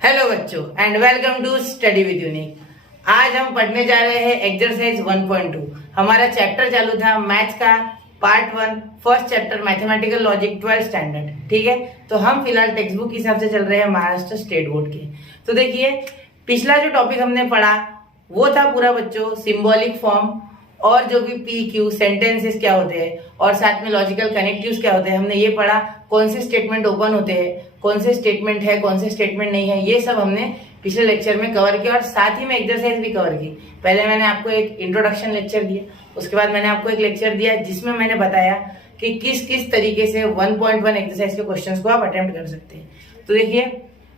Hello बच्चों and welcome to study with unique. आज हम पढ़ने जा रहे हैं एक्सरसाइज 1.2। हमारा चैप्टर चालू था मैथ्स का part 1 first chapter mathematical logic 12 standard. ठीक है, तो हम फिलहाल टेक्स्ट बुक के हिसाब से चल रहे हैं महाराष्ट्र स्टेट बोर्ड के। तो देखिए, पिछला जो टॉपिक हमने पढ़ा वो था पूरा बच्चों सिंबॉलिक फॉर्म और जो भी पी क्यू सेंटेंसेस क्या होते हैं और साथ में लॉजिकल कनेक्टिव्स क्या होते हैं। हमने ये पढ़ा कौन से स्टेटमेंट ओपन होते हैं, कौन से स्टेटमेंट है, कौन से स्टेटमेंट नहीं है, ये सब हमने पिछले लेक्चर में कवर किया और साथ ही में एक्सरसाइज भी कवर की। पहले मैंने आपको एक इंट्रोडक्शन लेक्चर दिया, उसके बाद मैंने आपको एक लेक्चर दिया जिसमें मैंने बताया कि किस किस तरीके से 1.1 एक्सरसाइज के क्वेश्चंस को आप अटेम्प्ट कर सकते हैं। तो देखिए,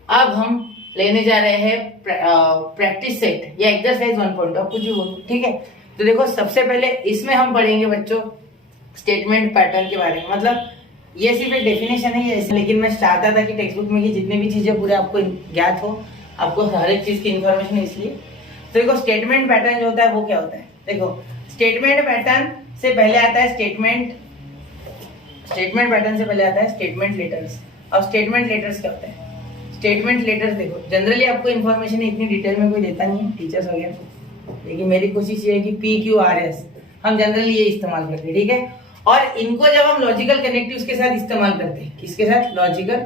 अब हम लेने जा रहे हैं प्रैक्टिस सेट या एक्सरसाइज 1.2, आप कुछ भी बोलो, ठीक है। तो देखो, सबसे पहले इसमें हम पढ़ेंगे बच्चों स्टेटमेंट पैटर्न के बारे में। मतलब ये सिर्फ एक डेफिनेशन है ये, लेकिन मैं चाहता था कि टेक्स्ट बुक में की जितनी भी चीजें पूरे आपको ज्ञात हो, आपको हर एक चीज की इन्फॉर्मेशन है, इसलिए। तो देखो, स्टेटमेंट पैटर्न जो होता है वो क्या होता है। देखो, स्टेटमेंट पैटर्न से पहले आता है स्टेटमेंट पैटर्न से पहले आता है स्टेटमेंट लेटर्स। अब स्टेटमेंट लेटर्स क्या होता है? स्टेटमेंट लेटर्स देखो, जनरली आपको इन्फॉर्मेशन इतनी डिटेल में कोई देता नहीं है, टीचर्स वगैरह, लेकिन मेरी कोशिश ये है कि PQRS हम जनरली ये इस्तेमाल करते हैं, ठीक है। और इनको जब हम लॉजिकल कनेक्टिव्स के साथ इस्तेमाल करते हैं, किसके साथ? Logical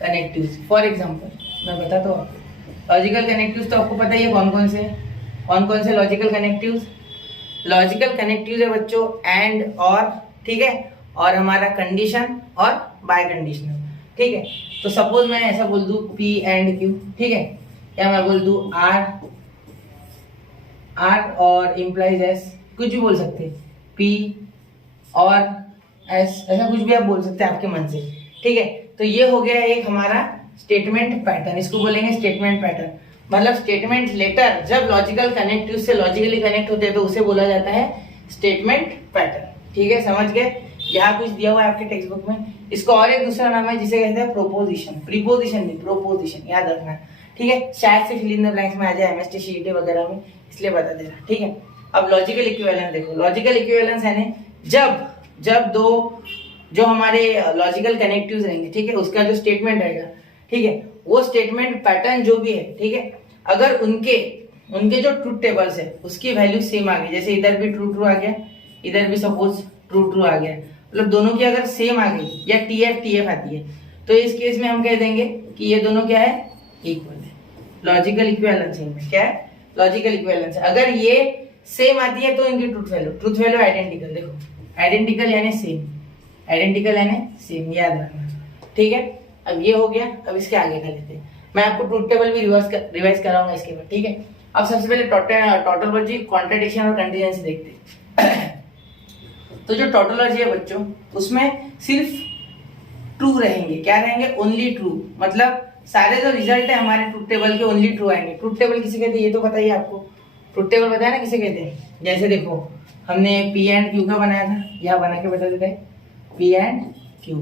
connectives. फॉर एग्जांपल मैं बताता हूँ आपको, लॉजिकल कनेक्टिव्स तो आपको पता ही है कौन कौन से लॉजिकल कनेक्टिव्स। लॉजिकल कनेक्टिव्स है बच्चों एंड और, ठीक है, और हमारा कंडीशन और बाय कंडीशनल, ठीक है। तो सपोज मैं ऐसा बोल दूं P एंड Q, ठीक है, या मैं बोल दूं R और इम्प्लाइज S, कुछ भी बोल सकते हैं, P और S, ऐसा कुछ भी आप बोल सकते हैं आपके मन से, ठीक है। तो ये हो गया एक हमारा स्टेटमेंट पैटर्न, इसको बोलेंगे स्टेटमेंट पैटर्न। मतलब स्टेटमेंट लेटर जब लॉजिकल कनेक्टिव से लॉजिकली कनेक्ट होते हैं तो उसे बोला जाता है स्टेटमेंट पैटर्न, ठीक है, समझ गए। यहाँ कुछ दिया हुआ है आपके टेक्स्ट बुक में, इसको और एक दूसरा नाम है जिसे कहते हैं प्रोपोजिशन, प्रीपोजिशन नहीं प्रोपोजिशन, याद रखना, ठीक है। शायद से फिल इन द ब्लैंक्स में आ जाए MST CET वगैरह में, इसलिए बता दे रहा, ठीक है। अब लॉजिकल इक्विवेलेंस देखो, लॉजिकल इक्विवेलेंस है ना जब दो जो हमारे लॉजिकल कनेक्टिव्स रहेंगे, ठीक है, उसका जो स्टेटमेंट रहेगा, ठीक है, वो स्टेटमेंट पैटर्न जो भी है, ठीक है, अगर उनके जो ट्रूथ टेबल्स है उसकी वैल्यू सेम आ गई, जैसे इधर भी ट्रू आ गया, इधर भी सपोज ट्रू आ गया, मतलब दोनों की अगर सेम आ गई या TF आती है, तो इस केस में हम कह देंगे कि ये दोनों क्या है? इक्वल है। लॉजिकल इक्विवेलेंस इनमें क्या है? Logical equivalence. अगर ये सेम आती है तो इनकी ट्रूथ वैल्यू आइडेंटिकल, देखो आइडेंटिकल यानी सेम, याद रखना, ठीक है। अब ये हो गया, अब इसके आगे का लेते हैं। मैं आपको ट्रूथ टेबल भी रिवाइज कराऊंगा इसके बाद, ठीक है। अब सबसे पहले टोटोलॉजी, कॉन्ट्रडिक्शन और कंटीजेंसी देखते हैं। तो जो टोटोलॉजी है बच्चों, उसमें सिर्फ ट्रू रहेंगे, क्या रहेंगे? ओनली ट्रू, मतलब सारे जो रिजल्ट है हमारे ट्रूथ टेबल के ओनली ट्रू आएंगे। ट्रूथ टेबल किसे कहते हैं ये तो पता ही है आपको, ट्रूथ टेबल बताया ना किसे कहते हैं। जैसे देखो, हमने P एंड Q का बनाया था, यहाँ बना के बता देते हैं P एंड Q।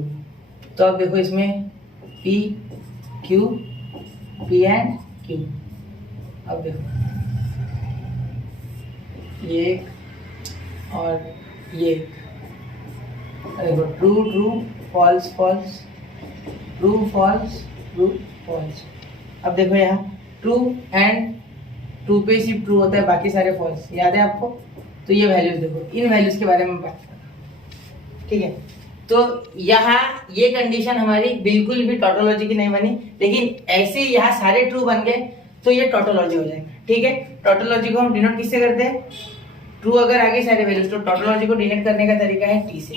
तो अब देखो इसमें P एंड Q, अब देखो ये और ये, देखो ट्रू फॉल्स, ट्रू फॉल्स। अब देखो यहाँ ट्रू पे सिर्फ ट्रू होता है, बाकी सारे फॉल्स, याद है आपको। तो ये वैल्यूज देखो, इन वैल्यूज के बारे में बात करना, ठीक है। तो यहाँ ये कंडीशन हमारी बिल्कुल भी टोटोलॉजी की नहीं बनी, लेकिन ऐसे यहाँ सारे ट्रू बन गए तो ये टोटोलॉजी हो जाएगा, ठीक है। टोटोलॉजी को हम डिनोट किससे करते हैं? ट्रू अगर आगे सारे वैल्यूज, तो टोटोलॉजी को डिनोट करने का तरीका है T से,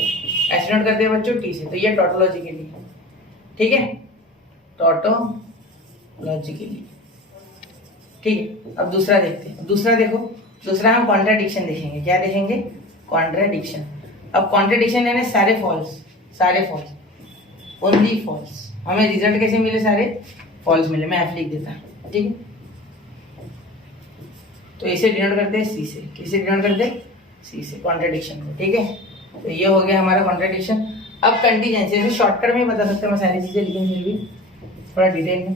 ऐसे नोट करते हैं बच्चों T से। तो ये टोटोलॉजी के लिए, ठीक है, टोटोलॉजी के लिए, ठीक है। अब दूसरा देखते हैं। दूसरा हम कॉन्ट्राडिक्शन देखेंगे। क्या देखेंगे? कॉन्ट्राडिक्शन। अब कॉन्ट्राडिक्शन यानी सारे फॉल्स, ओनली फॉल्स। हमें रिजल्ट कैसे मिले? सारे फॉल्स मिले। मैं F लिख देता, ठीक है। तो इसे डिनोट करते हैं C से, किसे डिनोट करते हैं? C से, कॉन्ट्राडिक्शन को, ठीक है। तो ये हो गया हमारा कॉन्ट्राडिक्शन। अब कंटीजेंसी, ऐसे शॉर्टकट में बता सकते हैं मैं सारी चीजें, लेकिन फिर भी थोड़ा डिटेल में।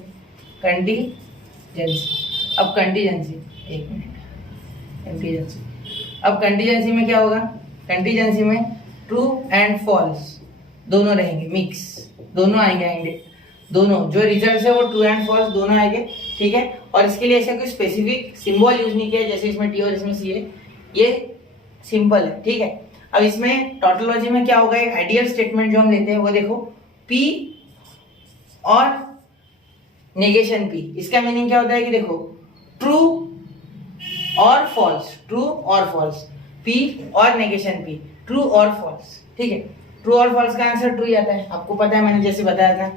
कंटीजेंसी, अब कंटीजेंसी, एक मिनट, कंटीजेंसी। अब कंटीजेंसी में क्या होगा? कंटीजेंसी में ट्रू एंड फॉल्स दोनों रहेंगे, मिक्स, दोनों आएंगे। दोनों जो रिजल्ट है वो ट्रू एंड फॉल्स दोनों आएंगे, ठीक है। और इसके लिए ऐसा कोई स्पेसिफिक सिंबल यूज नहीं किया जैसे इसमें टी और इसमें सी है, ये सिंपल है, ठीक है। अब इसमें टोटोलॉजी में क्या होगा, एक आइडियल स्टेटमेंट जो हम लेते हैं वो देखो, P और नेगेशन P, इसका मीनिंग क्या होता है कि देखो ट्रू और फॉल्स, ट्रू और फॉल्स, P और नेगेशन P, ट्रू और फॉल्स, ठीक है। ट्रू और फॉल्स का आंसर ट्रू ही आता है, आपको पता है, मैंने जैसे बताया था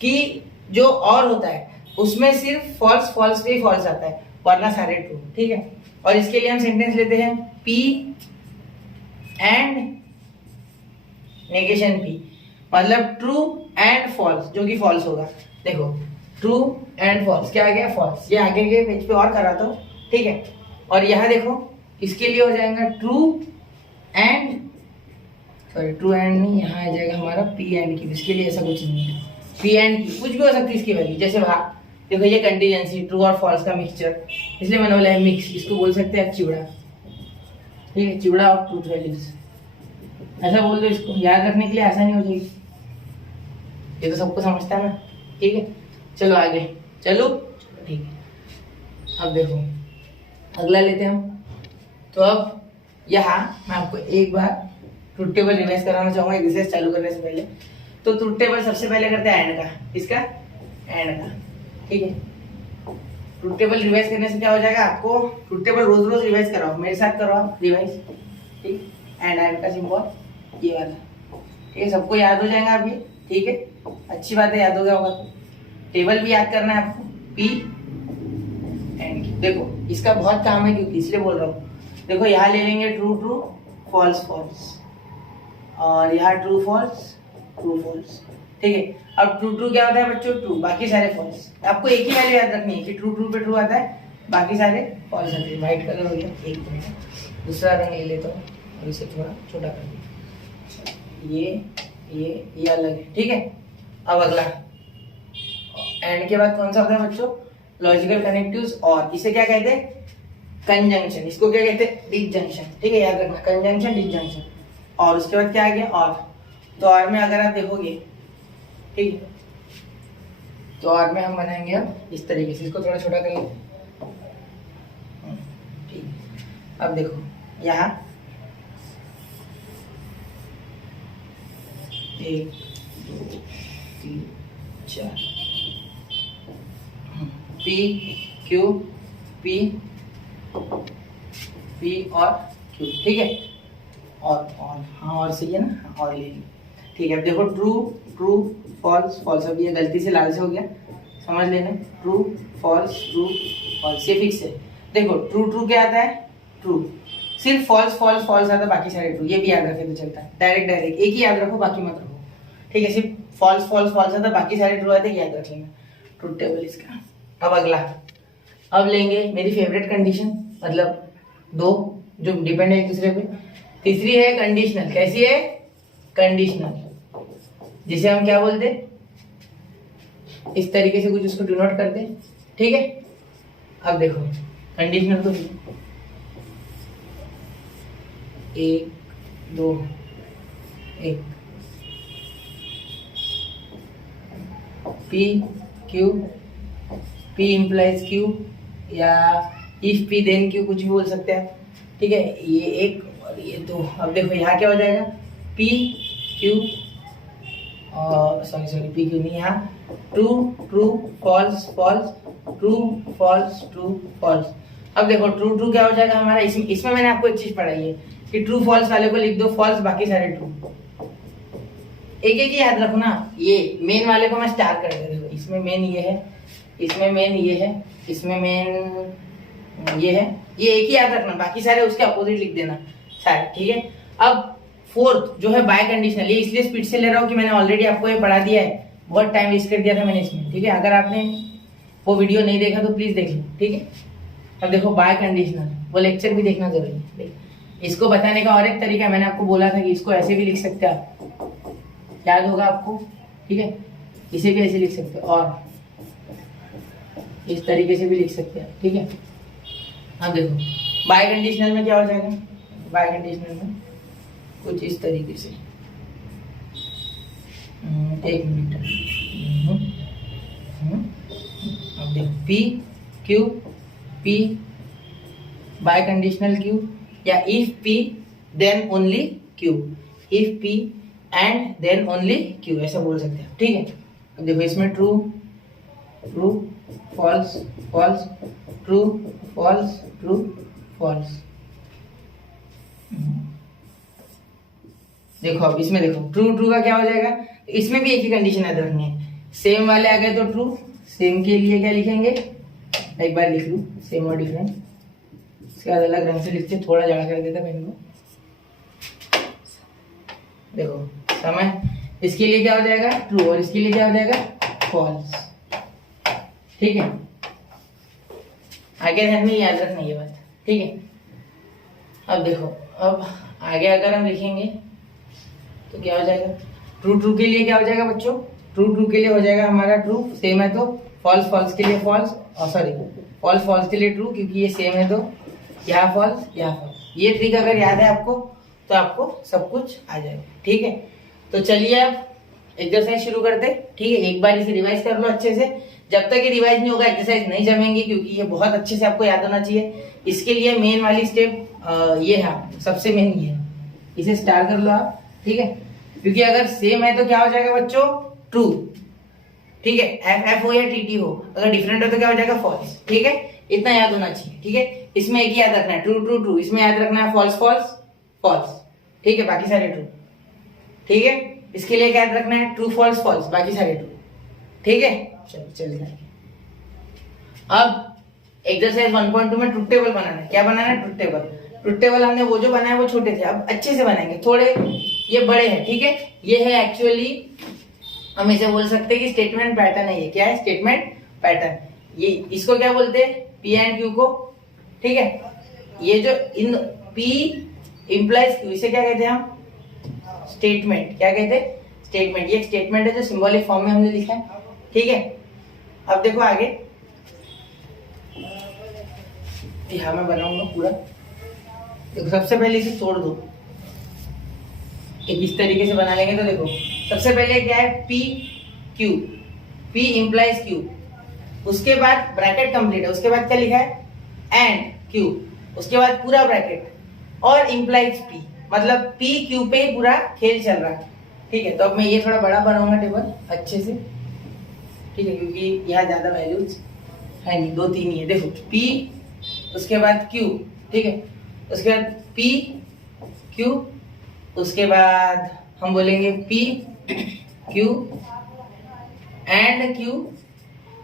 कि जो और होता है उसमें सिर्फ फॉल्स फॉल्स पे ही फॉल्स आता है, वरना सारे ट्रू, ठीक है। और इसके लिए हम सेंटेंस लेते हैं P एंड नेगेशन P, मतलब ट्रू एंड फॉल्स, जो कि फॉल्स होगा। देखो ट्रू एंड फॉल्स, क्या आ गया, फॉल्स, ये आगे के पेज पे और कराता हूं, ठीक है। और यहाँ देखो इसके लिए हो जाएगा true and, sorry true and नहीं, यहाँ आ जाएगा हमारा P एंड Q, इसके लिए ऐसा कुछ नहीं है, P एंड Q कुछ भी हो सकती है इसकी वैल्यू, जैसे वहाँ देखो ये कंटीजेंसी ट्रू और फॉल्स का मिक्सचर, इसलिए मैंने बोला है मिक्स, इसको बोल सकते हैं चिवड़ा, ठीक है, चिवड़ा और ट्रूथ वैल्यूज, ऐसा बोल दो, इसको याद रखने के लिए आसानी हो जाएगी, ये तो सबको समझता है ना, ठीक है। चलो आगे, चलो ठीक है। अब देखो अगला लेते हैं हम, तो अब यहाँ मैं आपको एक बार ट्रूथ टेबल रिवाइज कराना चाहूंगा एक्सरसाइज चालू करने से पहले। तो ट्रूथ टेबल सबसे पहले करते हैं एंड का, इसका एंड का, ठीक है। ट्रूथ टेबल रिवाइज करने से क्या हो जाएगा, आपको ट्रूथ टेबल रोज रोज रिवाइज कराओ, मेरे साथ करो आप रिवाइज, ठीक। एंड का सिंबल ये वाला, ठीक है, सबको याद हो जाएगा अभी, ठीक है, अच्छी बात है, याद हो गया होगा। टेबल भी याद करना है आपको, P एंड Q, देखो इसका बहुत काम है क्योंकि इसलिए बोल रहा हूँ, देखो यहाँ ले लेंगे ट्रू ट्रू फॉल्स फॉल्स, और यहाँ ट्रू फॉल्स ट्रू फॉल्स, ठीक है। अब ट्रू ट्रू क्या होता है बच्चों, ट्रू, बाकी सारे फॉल्स, आपको एक ही वैल्यू याद रखनी है कि ट्रू ट्रू पे ट्रू आता है, बाकी सारे फॉल्स आते हैं। व्हाइट कलर हो गया, एक मिनट दूसरा रंग ले लेता हूँ और इसे थोड़ा छोटा कर दूँ, ये अलग है, ठीक है। अब अगला एंड के बाद कौन सा होता है बच्चों, लॉजिकल कनेक्टिव्स, और इसे क्या कहते हैं, कंजंक्शन, इसको क्या कहते हैं, डिसजंक्शन, ठीक है, याद रखना, कंजंक्शन डिसजंक्शन। और उसके बाद क्या आ गया, और, तो और में अगर आप देखोगे, ठीक है, तो और में हम बनाएंगे अब इस तरीके से, इसको थोड़ा छोटा कर लेंगे, ठीक है। अब देखो यहाँ 1 2 3 4 P Q P और Q, ठीक है। और हाँ, और सही है ना, और ले ली, ठीक है। अब देखो ट्रू ट्रू फॉल्स फॉल्स, अब ये गलती से लाल से हो गया, समझ लेना, ट्रू फॉल्स ये फिक्स है। देखो ट्रू ट्रू क्या आता है, ट्रू, सिर्फ फॉल्स फॉल्स फॉल्स आता है, बाकी सारे ट्रू, ये भी याद रखे तो चलता है, डायरेक्ट एक ही याद रखो, बाकी मत रखो, ठीक है। सिर्फ फॉल्स फॉल्स फॉल्स आता है, बाकी सारे ट्रू आते हैं, याद रख लेना ट्रूथ टेबल इसका। अब अगला, अब लेंगे मेरी फेवरेट कंडीशन, मतलब दो जो डिपेंड है एक दूसरे पे। तीसरी है कंडीशनल, कैसी है, कंडीशनल, जिसे हम क्या बोलते, इस तरीके से कुछ उसको डिनोट करते, ठीक है। अब देखो कंडीशनल तो 1 2 1 P Q, P implies Q, या if P then Q, कुछ भी बोल सकते हैं, ठीक है। ये एक और ये दो। अब देखो यहाँ क्या हो जाएगा, P Q और सॉरी P Q नहीं, यहाँ true true false false, true false true false. अब देखो ट्रू ट्रू क्या हो जाएगा हमारा, इसमें मैंने आपको एक चीज पढ़ाई है कि ट्रू फॉल्स वाले को लिख दो फॉल्स, बाकी सारे ट्रू, एक एक ही याद रखो ना। ये मेन वाले को मैं स्टार कर दे रहा हूँ, इसमें मेन ये है, इसमें मेन ये है, इसमें मेन ये है, ये एक ही याद रखना, बाकी सारे उसके अपोजिट लिख देना सारे, ठीक है। अब फोर्थ जो है बाय कंडीशनल, ये इसलिए स्पीड से ले रहा हूँ कि मैंने ऑलरेडी आपको ये पढ़ा दिया है, बहुत टाइम वेस्ट कर दिया था मैंने इसमें, ठीक है। अगर आपने वो वीडियो नहीं देखा तो प्लीज देख लो, ठीक है। अब देखो बाय कंडीशनल, वो लेक्चर भी देखना जरूरी है। इसको बताने का और एक तरीका, मैंने आपको बोला था कि इसको ऐसे भी लिख सकते हैं आप, याद होगा आपको, ठीक है। इसे भी ऐसे लिख सकते हो और इस तरीके से भी लिख सकते हैं, ठीक है। अब देखो बाय कंडीशनल में क्या हो जाएगा, बाय कंडीशनल में कुछ इस तरीके से, एक मिनट, देखो P Q P biconditional Q, या if P then only Q, if P and then only Q, ऐसा बोल सकते हैं। ठीक है, अब देखो इसमें true true false false true false true false. देखो अब इसमें देखो ट्रू ट्रू का क्या हो जाएगा, इसमें भी एक ही कंडीशन याद रखनी है, सेम वाले आ गए तो ट्रू, सेम के लिए क्या लिखेंगे, एक बार लिख लूं सेम और डिफरेंट, इसके बाद अलग रंग से लिखते, थोड़ा जड़ा कर देता पेन को। देखो समय, इसके लिए क्या हो जाएगा ट्रू और इसके लिए क्या हो जाएगा फॉल्स। ठीक है, आगे ध्यान में याद रखना ये बात। ठीक है, अब देखो अब आगे अगर हम लिखेंगे तो क्या हो जाएगा, ट्रू ट्रू के लिए क्या हो जाएगा बच्चों, ट्रू ट्रू के लिए हो जाएगा हमारा ट्रू, सेम है तो फॉल्स फॉल्स के लिए फॉल्स, सॉरी फॉल्स फॉल्स के लिए ट्रू, क्योंकि ये सेम है तो यहाँ फॉल्स यहाँ फॉल्स। ये ट्रिक अगर याद है आपको तो आपको सब कुछ आ जाएगा। ठीक है, तो चलिए अब एक्सरसाइज शुरू करते। ठीक है, एक बार इसे रिवाइज कर लो अच्छे से, जब तक ये रिवाइज नहीं होगा एक्सरसाइज नहीं जमेंगी, क्योंकि ये बहुत अच्छे से आपको याद होना चाहिए। इसके लिए मेन वाली स्टेप ये है, सबसे मेन ये है, इसे स्टार्ट कर लो आप। ठीक है, क्योंकि अगर सेम है तो क्या हो जाएगा बच्चों ट्रू। ठीक है, एफ एफ हो या टी टी हो, अगर डिफरेंट हो तो क्या हो जाएगा फॉल्स। ठीक है, इतना याद होना चाहिए। ठीक है, इसमें एक ही याद रखना है ट्रू ट्रू ट्रू, इसमें याद रखना है फॉल्स फॉल्स फॉल्स। ठीक है, बाकी सारे ट्रू। ठीक है, इसके लिए क्या याद रखना है ट्रू फॉल्स फॉल्स, बाकी सारे ट्रू। ठीक है, चलो चलिए अब एक्सरसाइज 1.2 में ट्रुथ टेबल बनाना है। क्या बनाना है ट्रुथ टेबल। ट्रुथ टेबल हमने वो जो बनाया वो छोटे थे, अब अच्छे से बनाएंगे, थोड़े ये बड़े हैं। ठीक है, ये है एक्चुअली हम इसे बोल सकते हैं कि स्टेटमेंट पैटर्न है। ये क्या है स्टेटमेंट पैटर्न, ये इसको क्या बोलते हैं पी एंड क्यू को। ठीक है, ये जो इन पी इंप्लाइज क्यू, इसे क्या कहते हैं हम स्टेटमेंट। क्या कहते हैं स्टेटमेंट, ये एक स्टेटमेंट है जो सिंबॉलिक फॉर्म में हमने लिखा है। ठीक है, अब देखो आगे, हाँ मैं बनाऊंगा पूरा। देखो सबसे पहले इसे तोड़ दो, एक इस तरीके से बना लेंगे तो देखो सबसे पहले क्या है P Q, P implies Q, उसके बाद ब्रैकेट कंप्लीट है, उसके बाद क्या लिखा है एंड क्यू, उसके बाद पूरा ब्रैकेट और इंप्लाइज पी, मतलब पी क्यू पे ही पूरा खेल चल रहा है। ठीक है, तो अब मैं ये थोड़ा बड़ा बनाऊंगा टेबल अच्छे से। ठीक है, क्योंकि यहाँ ज्यादा वैल्यूज है नहीं, 2-3 ही है। देखो पी उसके बाद क्यू, ठीक है, उसके बाद पी क्यू, उसके बाद हम बोलेंगे पी क्यू एंड क्यू,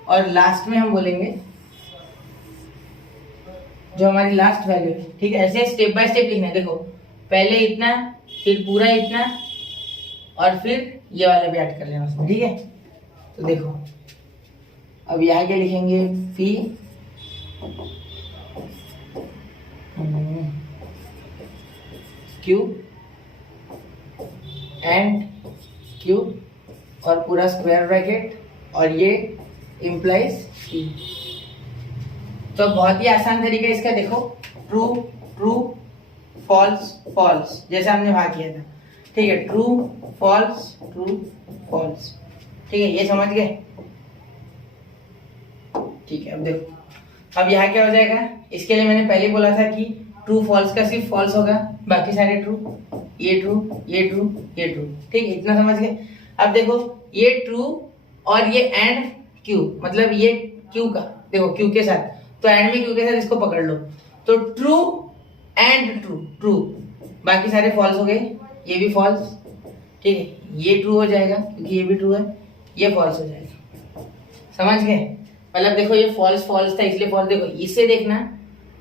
और लास्ट में हम बोलेंगे जो हमारी लास्ट वैल्यू है। ठीक है, ऐसे स्टेप बाय स्टेप लिखना है। देखो पहले इतना, फिर पूरा इतना, और फिर ये वाला भी ऐड कर लेना उसमें। ठीक है, तो देखो अब यहाँ क्या लिखेंगे पी क्यू एंड क्यू और पूरा स्क्वायर ब्रैकेट, और ये इम्प्लाइज पी। तो बहुत ही आसान तरीका इसका, देखो ट्रू ट्रू फॉल्स फॉल्स, जैसे हमने वहां किया था। ठीक है, ट्रू फॉल्स ट्रू फॉल्स। ठीक है, ये समझ गए। ठीक है, अब देखो अब यहाँ क्या हो जाएगा, इसके लिए मैंने पहले बोला था कि ट्रू फॉल्स का सिर्फ फॉल्स होगा, बाकी सारे ट्रू, ये ट्रू ये ट्रू ये ट्रू। ठीक है, इतना समझ गए। अब देखो ये ट्रू और ये एंड क्यू, मतलब ये क्यू का, देखो क्यू के साथ, तो एंड में क्यू के साथ इसको पकड़ लो, तो ट्रू एंड ट्रू ट्रू, बाकी सारे फॉल्स हो गए, ये भी फॉल्स। ठीक है, ये ट्रू हो जाएगा क्योंकि ये भी ट्रू है, ये फॉल्स हो जाएगा। समझ गए, मतलब देखो ये फॉल्स फॉल्स था इसलिए फॉल्स, देखो इसे देखना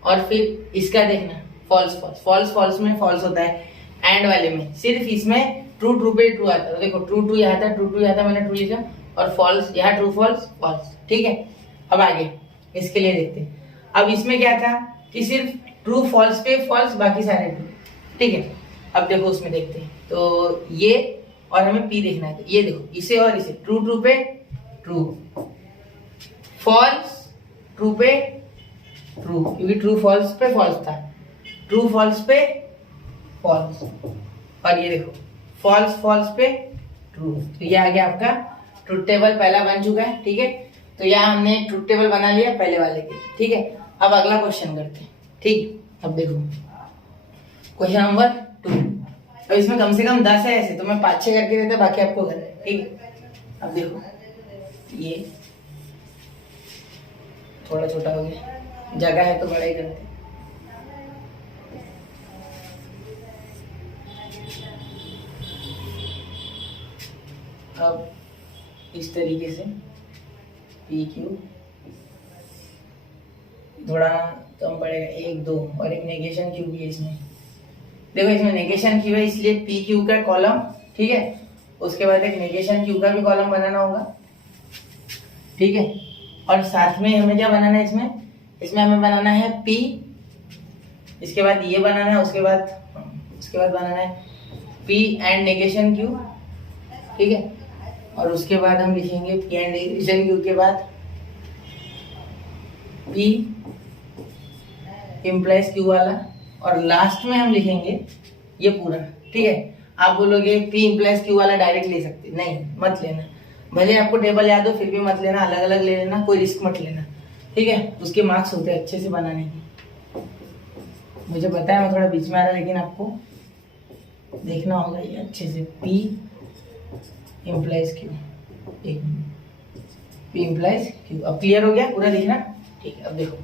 और फिर इसका देखना, फॉल्स फॉल्स फॉल्स फॉल्स में फॉल्स होता है, एंड वाले में सिर्फ इसमें ट्रू ट्रू पे ट्रू आता है। तो देखो ट्रू ट्रू यहाँ था, ट्रू ट्रू यहाँ था, मैंने ट्रू लिखा, और फॉल्स यहाँ ट्रू फॉल्स फॉल्स। ठीक है, अब आगे इसके लिए देखते हैं। अब इसमें क्या था कि सिर्फ ट्रू फॉल्स पे फॉल्स, बाकी सारे ट्रू। ठीक है, अब देखो उसमें देखते हैं, तो ये और हमें पी देखना है, तो ये देखो इसे और इसे, ट्रू ट्रू पे ट्रू, फॉल्स ट्रू पे ट्रू, क्योंकि ट्रू फॉल्स पे फॉल्स था, ट्रू फॉल्स पे फॉल्स, और ये देखो फॉल्स फॉल्स पे ट्रू। तो ये आ गया आपका ट्रुथ टेबल पहला बन चुका है। ठीक है, तो यहाँ हमने ट्रूथ टेबल बना लिया पहले वाले के, ठीक है। अब अगला क्वेश्चन करते हैं, ठीक। अब देखो क्वेश्चन नंबर 2। अब इसमें कम से कम 10 है ऐसे, तो मैं 5-6 करके देता, बाकी आपको करना है, ठीक। अब देखो ये थोड़ा छोटा हो गया, जगह है तो बड़ा ही करते। अब इस तरीके से पी क्यू थोड़ा कम पड़ेगा, 1 2 और एक नेगेशन क्यू भी है इसमें। देखो इसमें नेगेशन क्यू है इसलिए पी क्यू का कॉलम, ठीक है। उसके बाद एक नेगेशन क्यू का भी कॉलम बनाना होगा, ठीक है। और साथ में हमें क्या बनाना है इसमें हमें बनाना है पी, इसके बाद ये बनाना है, उसके बाद बनाना है पी एंड नेगेशन क्यू, ठीक है। और उसके बाद हम लिखेंगे पी एंड नेगेशन क्यू के बाद पी इम्प्लाइज क्यू वाला, और लास्ट में हम लिखेंगे ये पूरा, ठीक है। आप बोलोगे पी इम्प्लाइज क्यू वाला डायरेक्ट ले सकते, नहीं मत लेना, भले आपको टेबल याद हो फिर भी मत लेना, अलग अलग ले लेना, कोई रिस्क मत लेना, ठीक है। उसके मार्क्स होते हैं अच्छे से बनाने के। मुझे पता है मैं थोड़ा बीच में आ रहा, लेकिन आपको देखना होगा ये अच्छे से। पी इम्प्लाइज क्यू, एक पी इम्प्लाइज क्यू। अब क्लियर हो गया पूरा, दिखना, ठीक है। अब देखो,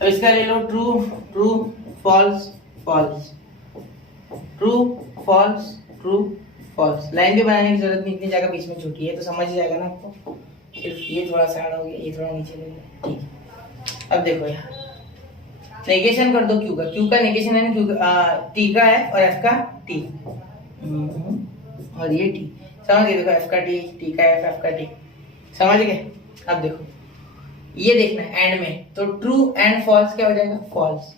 अब इसका ले लो true true false false, true false true false. Line भी बनाने की जरूरत नहीं, इतनी जगह बीच में छूटी है तो समझ जाएगा ना आपको। सिर्फ ये थोड़ा सा आड़ा हो गया, ये थोड़ा नीचे ले लिया, ठीक है। अब देखो यहाँ नेगेशन कर दो क्यू का नेगेशन है ना, क्यू टी का एफ और एफ का टी, और ये टी, समझ गए। देखो एफ का टी का एफ, एफ का टी, समझ गए। अब देखो ये देखना एंड में, तो ट्रू एंड फॉल्स क्या हो जाएगा, फॉल्स।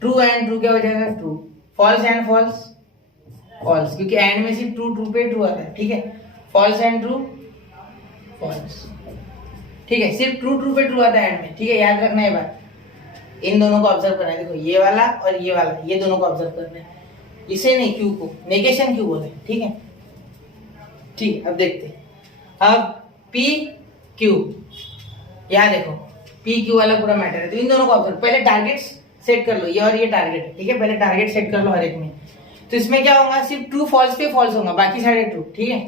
ट्रू एंड ट्रू क्या हो जाएगा, true. False and false, false, क्योंकि एंड में सिर्फ ट्रू ट्रू पे ट्रू आता है, ठीक है। फॉल्स एंड ट्रू, फॉल्स, ठीक है। सिर्फ ट्रू ट्रू पे ट्रू आता है एंड में, ठीक है। याद रखना है बात, इन दोनों को ऑब्जर्व करना है। देखो ये वाला और ये वाला, ये दोनों को ऑब्जर्व करना है, इसे नहीं, क्यू को नेगेशन क्यू बोलते हैं, ठीक है। ठीक, अब देखते हैं। अब पी क्यू, यहाँ देखो पी क्यू वाला पूरा मैटर है, तो इन दोनों को ऑब्जर्व, पहले टारगेट्स सेट कर लो, ये और ये टारगेट है, ठीक है। पहले टारगेट सेट कर लो हर एक में, तो इसमें क्या होगा, सिर्फ ट्रू फॉल्स पे फॉल्स होगा, बाकी सारे ट्रू, ठीक है।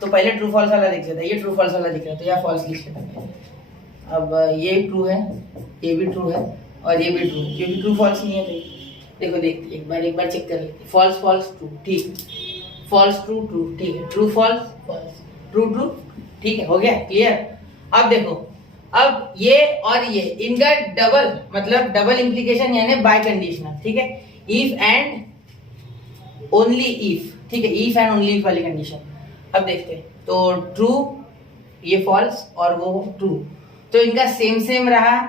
तो पहले ट्रू फॉल्स वाला दिख जाता है, ये ट्रू फॉल्स वाला दिख रहा है, तो यहाँ फॉल्स लिख लेता है। अब ये ट्रू है, ये भी ट्रू है, और ये भी ट्रू, क्योंकि ट्रू फॉल्स नहीं है कहीं। देखो देखते एक बार चेक कर लेते, फॉल्स फॉल्स ट्रू, ठीक, फॉल्स ट्रू ट्रू, ठीक है, true false false, true true, ठीक है, हो गया क्लियर। अब देखो, अब ये और ये इनका डबल, मतलब डबल इंप्लीकेशन यानी बाय कंडीशनल, ठीक है। इफ एंड ओनली इफ, ठीक है, इफ एंड ओनली इफ वाली कंडीशन। अब देखते हैं, तो ट्रू, ये फॉल्स और वो ट्रू, तो इनका सेम सेम रहा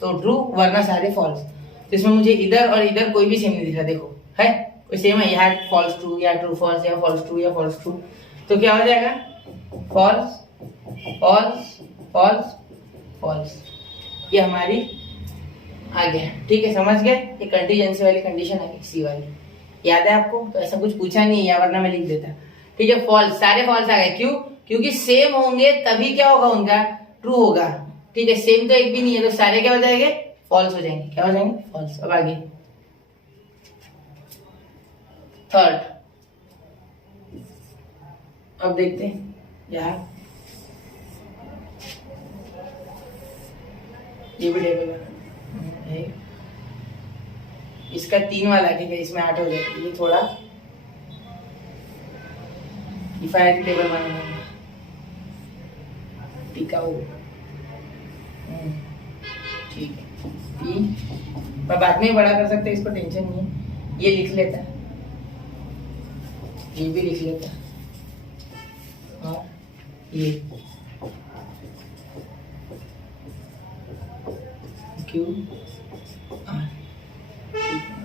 तो ट्रू, वरना सारे फॉल्स। तो इसमें मुझे इधर और इधर कोई भी सेम नहीं दिख रहा, देखो है कोई सेम है, यहाँ फॉल्स ट्रू या ट्रू फॉल्स या फॉल्स ट्रू या फॉल्स ट्रू, तो क्या हो जाएगा, फॉल्स फॉल्स फॉल्स फॉल्स, ये हमारी आ गया, ठीक है। समझ गए, ये कंटीजेंसी वाली कंडीशन है, सी वाली, याद है आपको। तो ऐसा कुछ पूछा नहीं है, वरना मैं लिख देता, ठीक है। फॉल्स, सारे फॉल्स आ गए, क्यों, क्योंकि सेम होंगे तभी क्या होगा, उनका ट्रू होगा, ठीक है। सेम तो एक भी नहीं है, तो सारे क्या हो जाएंगे, फॉल्स हो जाएंगे, क्या हो जाएंगे, फॉल्स। अब आगे थर्ड, अब देखते हैं यार, ये भी टेबल है, इसका 3 वाला, ठीक है, इसमें 8 हो जाएगा, ये थोड़ा किफायती टेबल बनाना है, टिकाऊ, ठीक है। मैं बाद में बड़ा कर सकते, इसको टेंशन नहीं है, ये लिख लेता, ये भी लिख लेता, और ये क्यू आर,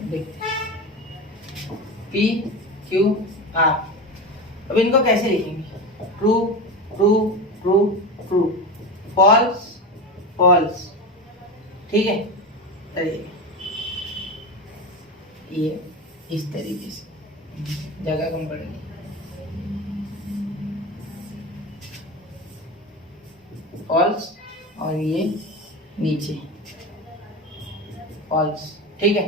देखते पी क्यू आर। अब इनको कैसे लिखेंगे, true true true true, false false, ठीक है। अरे ये इस तरीके से जगह कम पड़ेगी, फॉल्स, और ये नीचे फॉल्स। ठीक है,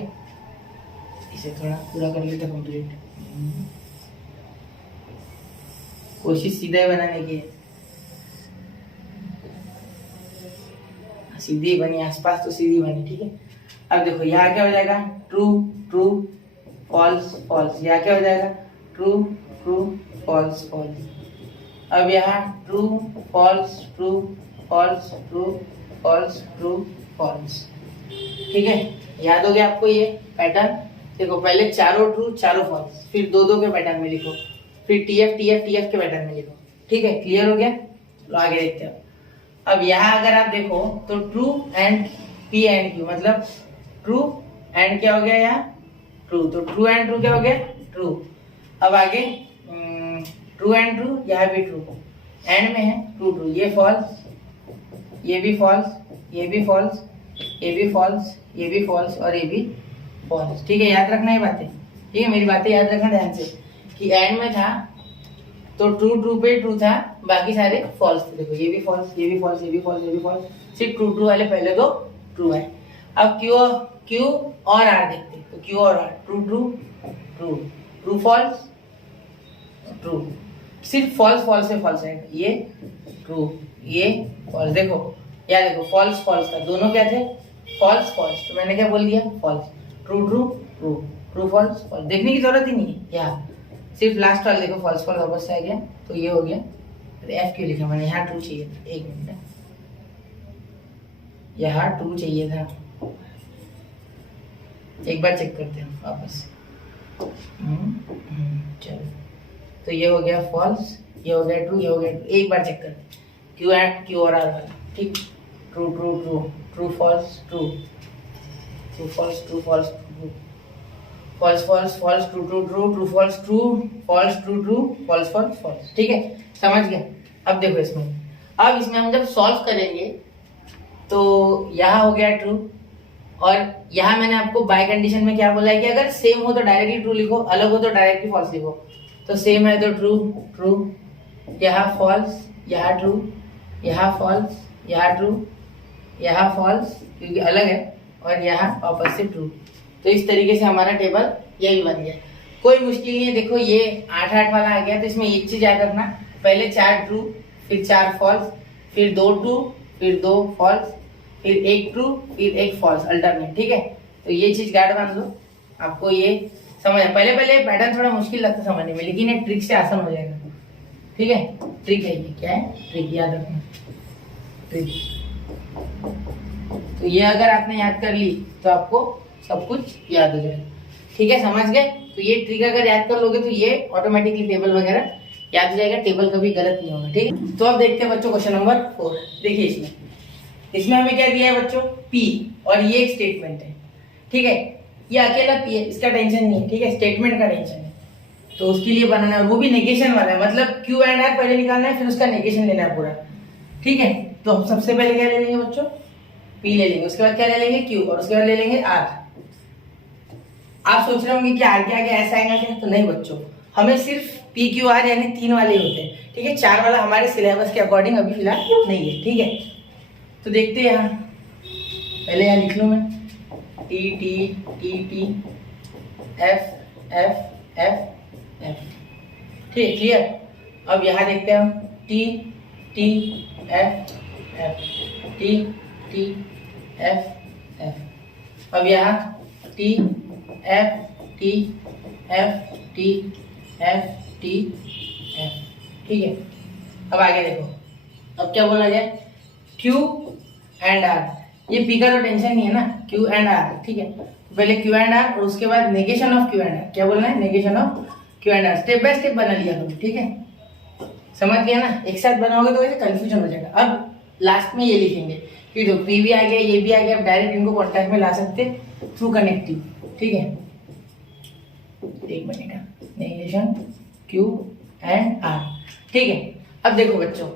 इसे थोड़ा पूरा कर लेते कंप्लीट। कोशिश सीधा ही बनाने की है, सीधी बनी, आसपास तो सीधी बनी। ठीक है, अब देखो यहाँ क्या हो जाएगा, ट्रू ट्रू फॉल्स फॉल्स। यहाँ क्या हो जाएगा, ट्रू ट्रू फॉल्स फॉल्स। अब यहाँ true false true false true false true false. ठीक है, याद हो गया आपको ये पैटर्न। देखो पहले चारों ट्रू चारों फॉल्स, फिर दो दो के पैटर्न में लिखो, फिर टीएफ टीएफ टीएफ के पैटर्न में लिखो। ठीक है, क्लियर हो गया? तो आगे देखते हैं। अब यहाँ अगर आप देखो तो true and P and Q, मतलब ट्रू एंड क्या हो गया यहाँ, ट्रू। तो ट्रू एंड ट्रू क्या हो गया, ट्रू। अब आगे ट्रू एंड ट्रू, यहाँ भी ट्रू, एंड में है ट्रू ट्रू। ये फॉल्स, ये भी फॉल्स, ये भी फॉल्स, ये भी फॉल्स, ये भी फॉल्स, और ये भी फॉल्स। ठीक है, याद रखना ये बातें। ठीक है, मेरी बातें याद रखना ध्यान से कि एंड में था तो ट्रू ट्रू पे ट्रू था, बाकी सारे फॉल्स थे। देखो ये भी फॉल्स, ये भी फॉल्स, ये भी फॉल्स, ये भी फॉल्स, सिर्फ ट्रू ट्रू वाले पहले दो ट्रू है। अब क्यू और आर देखते हैं। तो क्यू और R, true true true, true false true, सिर्फ फॉल्स फॉल्स से फॉल्स आएगा। ये ट्रू, ये फॉल्स। देखो यार, देखो फॉल्स फॉल्स था, दोनों क्या थे, फॉल्स फॉल्स। तो मैंने क्या बोल दिया, false. True true true, true false false. देखने की जरूरत ही नहीं है, यहाँ सिर्फ लास्ट वाला देखो फॉल्स फॉल्स वापस से आ गया, तो ये हो गया। एफ क्यों लिखा मैंने, यहाँ ट्रू चाहिए था, एक मिनट, यहाँ ट्रू चाहिए था। एक बार चेक करते हैं वापस। चलो, तो ये हो गया फॉल्स, ये हो गया ट्रू, ये हो गया ट्रू। एक बार चेक करते हैं, क्यू एंड क्यू और आर वाला। ठीक, true true true, true false true, true false true false true, false false false true true true, true false true, false true true, false false false. ठीक है, समझ गया? अब देखो इसमें, अब इसमें हम जब सॉल्व करेंगे तो यहाँ हो गया ट्रू, और यहाँ मैंने आपको बाय कंडीशन में क्या बोला है कि अगर सेम हो तो डायरेक्टली ट्रू लिखो, अलग हो तो डायरेक्टली फॉल्स लिखो। तो सेम है तो ट्रू ट्रू, यहाँ फॉल्स, यहाँ ट्रू, यहाँ फॉल्स, यहाँ ट्रू, यहाँ फॉल्स क्योंकि अलग है, और यहाँ वापस से ट्रू। तो इस तरीके से हमारा टेबल यही बन गया। कोई मुश्किल नहीं है। देखो ये 8-8 वाला आ गया, तो इसमें एक चीज याद रखना, पहले 4 ट्रू, फिर 4 फॉल्स, फिर 2 ट्रू, फिर 2 फॉल्स, फिर 1 ट्रू, फिर 1 फॉल्स, अल्टरनेट। ठीक है, तो ये चीज गार्ड बांध लो, आपको ये समझ। पहले पहले पैटर्न थोड़ा मुश्किल लगता समझने में, लेकिन ये ट्रिक से आसान हो जाएगा। ठीक है, ट्रिक है ये, क्या है ट्रिक, याद रखना ट्रिक। तो ये अगर आपने याद कर ली तो आपको सब कुछ याद हो जाएगा। ठीक है, समझ गए? तो ये ट्रिक अगर याद कर लोगे तो ये ऑटोमेटिकली टेबल वगैरह याद हो जाएगा, टेबल कभी गलत नहीं होगा। ठीक है, तो अब देखते हैं बच्चों क्वेश्चन नंबर 4। देखिए इसमें हमें क्या दिया है बच्चों, पी, और ये एक स्टेटमेंट है। ठीक है, ये अकेला पी है, इसका टेंशन नहीं है। ठीक है, स्टेटमेंट का टेंशन है, तो उसके लिए बनाना है, वो भी नेगेशन वाला है, मतलब क्यू एंड आर पहले निकालना है, फिर उसका नेगेशन लेना है पूरा। ठीक है, तो हम सबसे पहले क्या ले लेंगे बच्चों, पी ले लेंगे, उसके बाद क्या ले लेंगे, क्यू, और उसके बाद ले लेंगे आर। आप सोच रहे होंगे कि आर के आगे ऐसा आएगा क्या, तो नहीं बच्चों, हमें सिर्फ पी क्यू आर यानी 3 वाले होते हैं। ठीक है, 4 वाला हमारे सिलेबस के अकॉर्डिंग अभी फिलहाल नहीं है। ठीक है, तो देखते हैं यहाँ, पहले यहाँ लिख लूँ मैं, T T T T F F F F. ठीक है, क्लियर? अब यहाँ देखते हैं हम, T T F F, T T F F. अब यहाँ T F T F T F T F. ठीक है, अब आगे देखो, अब क्या बोला जाए, क्यू एंड आर। ये पी का तो टेंशन नहीं है ना, क्यू एंड आर। ठीक है, पहले क्यू एंड आर, और उसके बाद negation of Q and R. क्या बोलना है, negation of Q and R. Step by step बना लिया करो। ठीक है, समझ गया ना? एक साथ बनाओगे तो वैसे कंफ्यूजन हो जाएगा। अब लास्ट में ये लिखेंगे कि तो पी भी आ गया, ये भी आ गया, अब डायरेक्ट इनको कॉन्टैक्ट में ला सकते थ्रू कनेक्टिव। ठीक है, एक मिनट का, नेगेशन क्यू एंड आर। ठीक है, अब देखो बच्चों,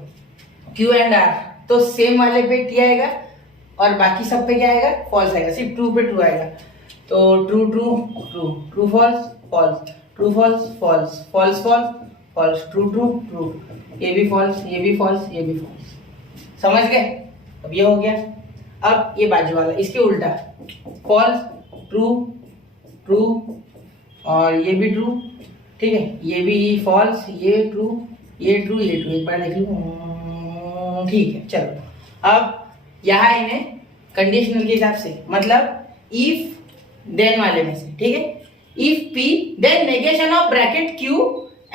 क्यू एंड आर तो सेम वाले पे टी आएगा, और बाकी सब पे क्या आएगा, फॉल्स आएगा, सिर्फ ट्रू पे ट्रू आएगा। तो true true true, true false false, true false false, false false false, true true true, ये भी फॉल्स, ये भी फॉल्स, ये भी फॉल्स। समझ गए? अब ये हो गया। अब ये बाजू वाला इसके उल्टा, फॉल्स, ट्रू, ट्रू और ये भी ट्रू, ठीक है, ये भी फॉल्स, ये ट्रू, ये ट्रू, ये ट्रू। एक बार देख लूं, ठीक है। चलो अब यहाँ इन्हें कंडीशनल के हिसाब से, मतलब इफ देन वाले में से, ठीक है, if P then negation of bracket Q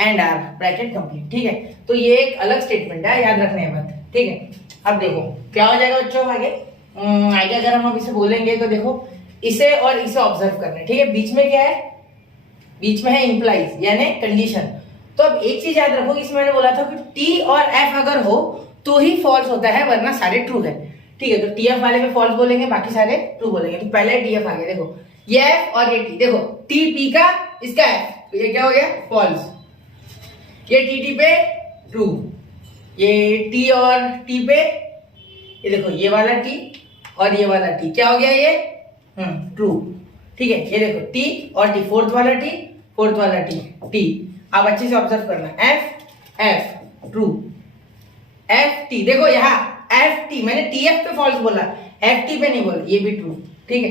and R, bracket complete, ठीक है। तो ये एक अलग स्टेटमेंट है, याद रखने की बात, ठीक है। अब देखो क्या हो जाएगा बच्चों आगे, आगे अगर हम अब इसे बोलेंगे तो देखो इसे और इसे ऑब्जर्व करना है, ठीक है। बीच में क्या है, बीच में है इंप्लाइज यानी कंडीशन। तो अब एक चीज याद रखो, इसमें मैंने बोला था कि टी और एफ अगर हो तो ही फॉल्स होता है, वरना सारे ट्रू है, ठीक है। तो टी एफ वाले में फॉल्स बोलेंगे, बाकी सारे ट्रू बोलेंगे। तो पहले टी एफ आ गया, देखो ये एफ और ये टी, देखो टी पी का, इसका एफ, तो ये क्या हो गया फॉल्स, ये टी टी पे ट्रू, ये टी और टी पे, ये देखो ये वाला टी और ये वाला टी क्या हो गया, ये ट्रू, ठीक है। ये देखो टी और टी, फोर्थ वाला टी, फोर्थ वाला टी, टी। आप अच्छे से ऑब्जर्व करना, F F true, F T, देखो यहाँ एफ टी, मैंने टी एफ पे फॉल्स बोला, एफ टी पे नहीं बोला, ये भी ट्रू, ठीक है।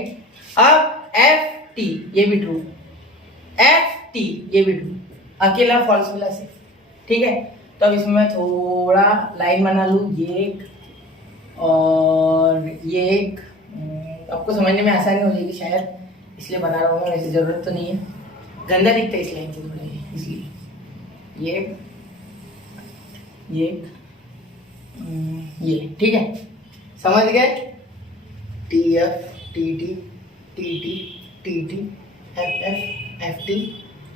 अब एफ टी ये भी ट्रू, एफ टी ये भी ट्रू, अकेला फॉल्स मिला सिर्फ, ठीक है। तो अब इसमें मैं थोड़ा लाइन बना लूं, ये एक और ये एक, आपको समझने में आसानी हो जाएगी शायद, इसलिए बना रहा हूँ, ऐसी जरूरत तो नहीं है, गंदा दिखता है इस लाइन से थोड़ा, इसलिए ये ठीक है, समझ गए? T F T T T T T T F F F T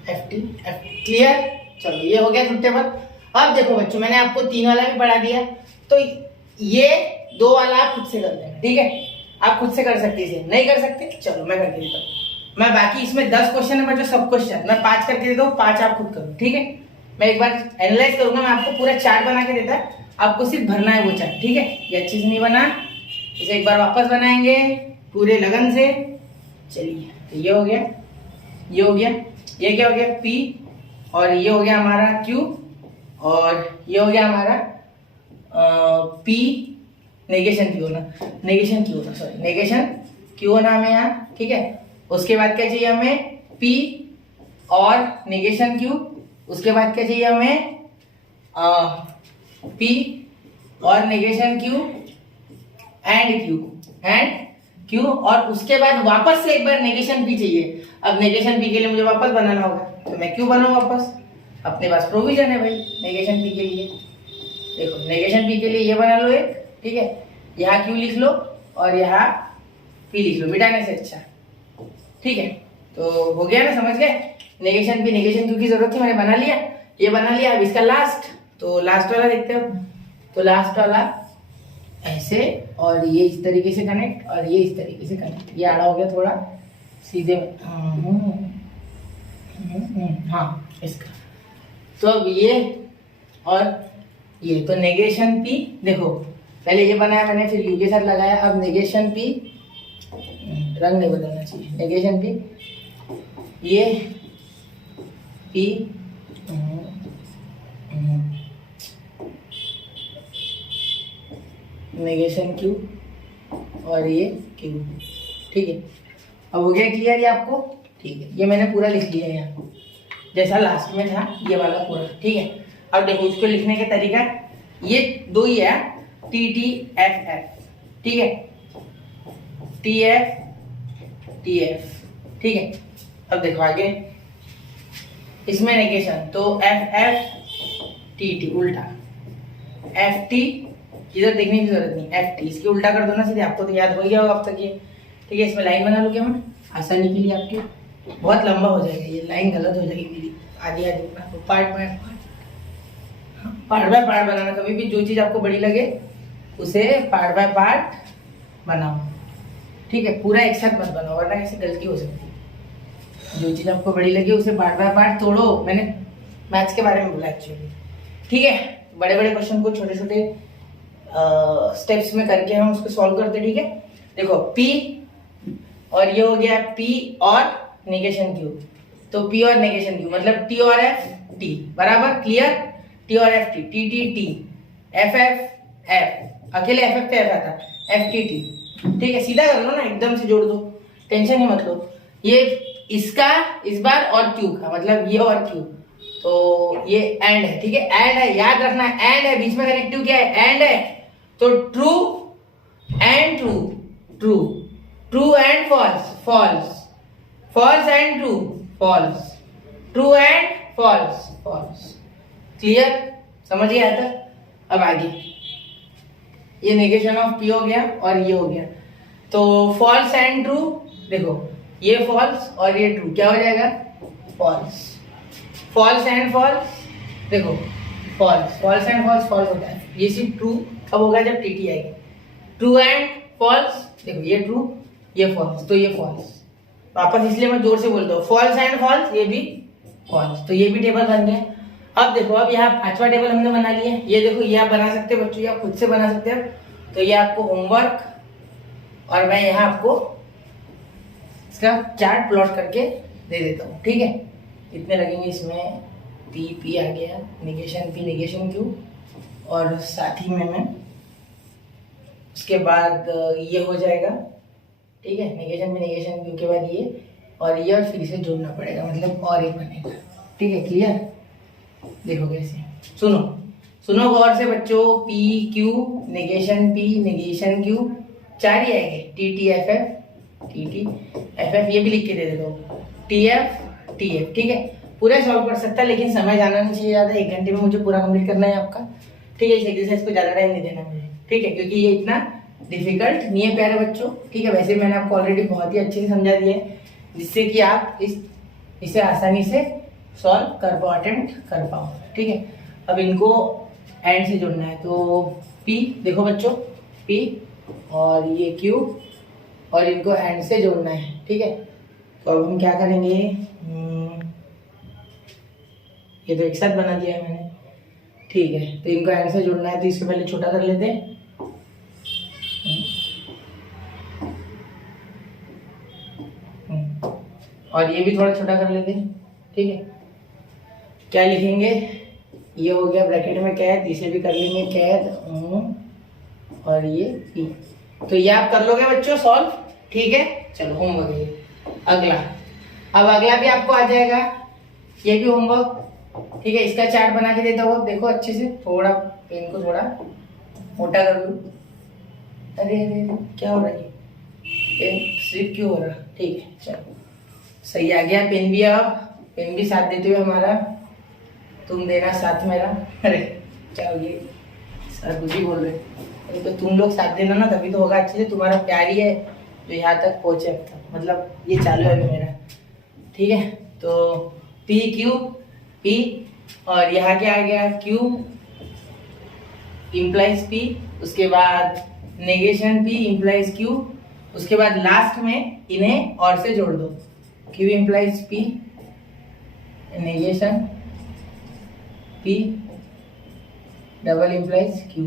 F T F, clear? चलो ये हो गया ट्रुथ टेबल। अब देखो बच्चों, मैंने आपको 3 वाला भी पढ़ा दिया, तो ये 2 वाला आप खुद से कर लेना, ठीक है। आप खुद से कर सकते, इसे नहीं कर सकते चलो मैं करके देता हूँ। मैं बाकी इसमें 10 क्वेश्चन है बच्चों, सब क्वेश्चन मैं 5 करके देता हूँ, 5 आप खुद करो, ठीक है। मैं एक बार एनालाइज करूंगा, मैं आपको पूरा चार्ट बना के देता, आपको सिर्फ भरना है वो चार्ट, ठीक है। ये अच्छे से नहीं बना, इसे एक बार वापस बनाएंगे पूरे लगन से। चलिए, तो ये हो गया, ये हो गया, ये क्या हो गया P, और ये हो गया हमारा Q, और ये हो गया हमारा P, नेगेशन Q होना, नेगेशन Q होना, सॉरी नेगेशन Q होना हमें यहाँ, ठीक है। उसके बाद क्या चाहिए हमें, P और नेगेशन Q, उसके बाद क्या चाहिए हमें, P और नेगेशन Q एंड Q, और उसके बाद वापस से एक बार नेगेशन P चाहिए। अब नेगेशन P के लिए मुझे वापस बनाना होगा, तो मैं Q बनाऊं वापस, अपने पास प्रोविजन है भाई नेगेशन P के लिए। देखो नेगेशन P के लिए ये बना लो एक, ठीक है, यहाँ Q लिख लो और यहाँ P लिख लो, मिटाने से अच्छा, ठीक है। तो हो गया ना, समझ गए? नेगेशन P नेगेशन Q की जरूरत थी, मैंने बना लिया, ये बना लिया। अब इसका लास्ट, तो लास्ट वाला देखते हो, तो लास्ट वाला ऐसे, और ये इस तरीके से कनेक्ट, और ये इस तरीके से कनेक्ट, ये आड़ा हो गया थोड़ा सीधे, हाँ इसका। तो अब ये और ये, तो नेगेशन P, देखो पहले ये बनाया मैंने, फिर U के साथ लगाया, अब नेगेशन P, रंग नहीं बदलना चाहिए, नेगेशन P, ये P, नेगेशन Q, और ये Q, ठीक है। अब हो गया क्लियर ये आपको, ठीक है। ये मैंने पूरा लिख लिया है यहाँ, जैसा लास्ट में था ये वाला पूरा, ठीक है। अब देखो इसको लिखने का तरीका, ये 2 ही है, टी टी एफ एफ, ठीक है, टी एफ, ठीक है। अब देखो आगे इसमें नेगेशन, तो एफ एफ टी टी उल्टा, एफ टी इधर देखने की जरूरत नहीं, एफ टी इसकी उल्टा कर दो ना सीधे, आपको तो याद हो गया होगा अब तक ये, ठीक है। इसमें लाइन बना लूँ क्या मैं, आसानी के लिए आपके, बहुत लंबा हो जाएगा ये, लाइन गलत हो जाएगी मेरी, आधी आधी पार्ट बाय पार्ट बनाना। कभी भी जो चीज आपको बड़ी लगे उसे पार्ट बाय पार्ट बनाओ, ठीक है, पूरा एक साथ मत बनाओ, वरना ऐसी गलती हो सकती है। जो चीज आपको बड़ी लगे उसे पार्ट बाय पार्ट तोड़ो, मैंने मैथ्स के बारे में बोला एक्चुअली, ठीक है। बड़े बड़े क्वेश्चन को छोटे छोटे स्टेप्स में करके हम उसको सॉल्व करते, ठीक है। देखो P, और ये हो गया P और नेगेशन Q, तो P और नेगेशन Q मतलब T और F T, बराबर, क्लियर? T और F T, T T T, F F F, अकेले एफ पे आता, FTT, ठीक है। सीधा कर लो ना, एकदम से जोड़ दो, टेंशन ही मत लो। ये इसका इस बार और क्यू का, मतलब ये और क्यू, तो ये एंड है, ठीक है। एंड है, याद रखना एंड है, बीच में कनेक्टिव क्या है, एंड है। तो true and true, true, true and false, false, false and true, false, true and false, false. Clear, समझ गया था। अब आगे ये नेगेशन ऑफ पी हो गया और ये हो गया, तो फॉल्स एंड ट्रू, देखो ये फॉल्स और ये ट्रू, क्या हो जाएगा, फॉल्स। फॉल्स एंड फॉल्स, देखो false, false and false, false होता है। ये सिर्फ ट्रू कब होगा, जब टीटी आएगी। ट्रू एंड फॉल्स, देखो ये ट्रू ये फॉल्स, तो ये फॉल्स। वापस इसलिए मैं जोर से बोलता हूँ, फॉल्स एंड फॉल्स, ये भी फॉल्स, तो ये भी टेबल बन गया। अब देखो, अब यहाँ पांचवा टेबल हमने बना लिया। ये देखो, ये आप बना सकते हो बच्चों, या खुद से बना सकते हो। तो ये आपको होमवर्क, और मैं यहाँ आपको इसका चार्ट प्लॉट करके दे देता हूँ, ठीक है। कितने लगेंगे इसमें, पी आ गया, नेगेशन पी, नेगेशन क्यू, और साथ ही में मैं उसके बाद ये हो जाएगा, ठीक है। नेगेशन पी, नेगेशन क्यू के बाद ये और ये, और फिर इसे जोड़ना पड़ेगा, मतलब और एक बनेगा, ठीक है। क्लियर, देखो कैसे, सुनो सुनो गौर से बच्चों। P Q, negation P, negation Q, चार ही आएंगे, T T F F, T T F F, ये भी लिख के दे देता हूँ, टी एफ टी एफ, ठीक है। पूरा सॉल्व कर सकता है, लेकिन समय जाना नहीं चाहिए ज़्यादा, 1 घंटे में मुझे पूरा कंप्लीट करना है आपका, ठीक है। इस एक्सरसाइज को ज़्यादा टाइम नहीं देना मुझे, ठीक है, क्योंकि ये इतना डिफिकल्ट नहीं है प्यारे बच्चों, ठीक है। वैसे मैंने आपको ऑलरेडी बहुत ही अच्छे से समझा दिया है, जिससे कि आप इसे आसानी से सॉल्व कर पाओ, अटेम्प्ट कर पाओ, ठीक है। अब इनको एंड से जोड़ना है, तो पी देखो बच्चों, पी और ये क्यू, और इनको एंड से जोड़ना है, ठीक है। तो अब हम क्या करेंगे, ये तो एक साथ बना दिया है मैंने, ठीक है। तो इनको एंड से जोड़ना है, तो इसके पहले छोटा कर लेते हैं, और ये भी थोड़ा छोटा कर लेते हैं, ठीक है। क्या लिखेंगे, ये हो गया ब्रैकेट में कैद, इसे भी कर लेंगे कैद, और ये पी। तो ये आप कर लोगे बच्चों सॉल्व, ठीक है। चलो होमवर्क ये अगला, अब अगला भी आपको आ जाएगा, ये भी होमवर्क, ठीक है। इसका चार्ट बना के देता हूँ, देखो अच्छे से, थोड़ा पेन को थोड़ा मोटा कर लूँ। अरे अरे क्या हो रहा है, पेन स्लिप क्यों हो रहा, ठीक है। चलो सही आ गया पेन भी, अब पेन भी साथ देते हुए हमारा, तुम देना साथ मेरा। अरे क्या हो गया, सर कुछ ही बोल रहे, अरे तो तुम लोग साथ देना ना, तभी तो होगा अच्छे से। तुम्हारा प्यार ही है जो यहाँ तक पहुँचे अब तक, मतलब ये चालू है अभी मेरा, ठीक है। तो पी क्यू पी, और यहाँ क्या आ गया, क्यू इम्प्लाइज पी, उसके बाद नेगेशन पी इम्प्लाइज क्यू, उसके बाद लास्ट में इन्हें और से जोड़ दो, Q implies P, negation P, double implies Q,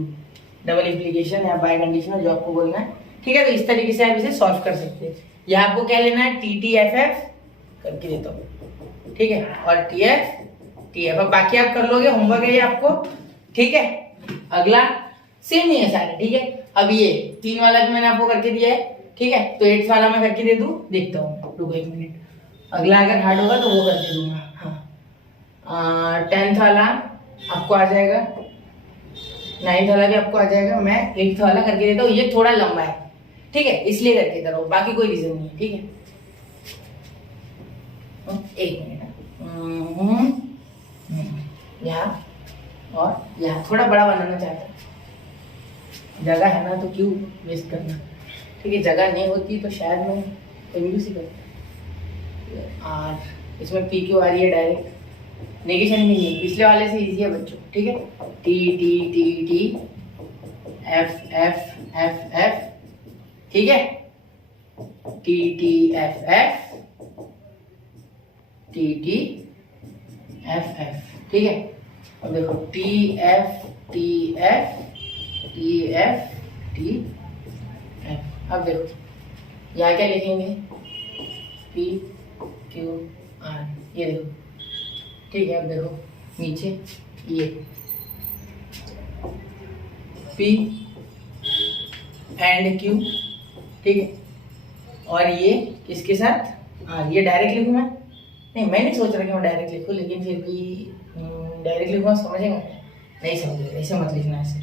double implication या बाय कंडीशनल, जो आपको बोलना है, ठीक है। तो इस तरीके से आप इसे सॉल्व कर सकते हैं। यहाँ आपको क्या लेना है, टी टी एफ एफ करके देता हूँ, ठीक है, और टी एफ टी एफ। अब बाकी आप कर लोगे, होमवर्क है ये आपको, ठीक है। अगला सेम नहीं है सारे, ठीक है। अब ये 3 वाला भी मैंने आपको करके दिया है, ठीक है। तो 8th वाला मैं करके दे दूं, देखता हूँ, रुको 1 मिनट। अगला अगर हार्ड होगा तो वो कर दे दूंगा, हाँ। 10th वाला आपको आ जाएगा, 9th वाला भी आपको आ जाएगा। मैं 8th वाला करके देता हूँ, ये थोड़ा लंबा है, ठीक है, इसलिए करके दे रहा हूँ, बाकी कोई रीजन नहीं है, ठीक है। 1 मिनट, यहाँ और यहाँ थोड़ा बड़ा बनाना चाहता हूँ, जगह है ना, तो क्यों वेस्ट करना, ठीक है। जगह नहीं होती तो शायद मैं कंजूसी सी करता। और इसमें पी क्यू आ रही है डायरेक्ट, नेगेशन भी नहीं, पिछले वाले से इजी है बच्चों, ठीक है। T T T T F F F F, ठीक है, T T F F, T T F F, ठीक है। अब देखो T F T F, T F T F. अब देखो यहाँ क्या लिखेंगे, पी क्यू आर, ये देखो, ठीक है। अब देखो नीचे ये पी एंड क्यू, ठीक है। और ये किसके साथ, ये डायरेक्ट लिखूँ मैं, नहीं मैं नहीं सोच रहा कि मैं डायरेक्ट लिखूँ, लेकिन फिर भी डायरेक्ट लिखूँगा, समझेंगे नहीं समझेगा, ऐसे मत लिखना ऐसे,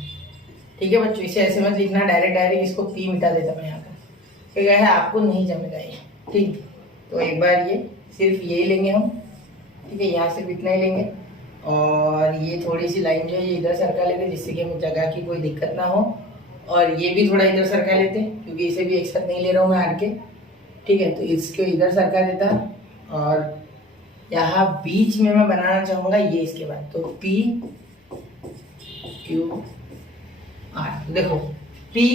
ठीक है बच्चों, इसे ऐसे मत लिखना डायरेक्ट, इसको पी मिटा देता मैं यहाँ पर, ठीक है, आपको नहीं जमेगा ये, ठीक। तो एक बार ये सिर्फ यही लेंगे हम, ठीक है, यहाँ सिर्फ इतना ही लेंगे, और ये थोड़ी सी लाइन जो है ये इधर सरका लेते जिससे कि हमें जगह की कोई दिक्कत ना हो, और ये भी थोड़ा इधर सरका लेते क्योंकि इसे भी एक साथ नहीं ले रहा हूँ मैं आर के, ठीक है। तो इसको इधर सरका देता, और यहाँ बीच में मैं बनाना चाहूँगा ये इसके बाद, तो पी क्यू आर, देखो पी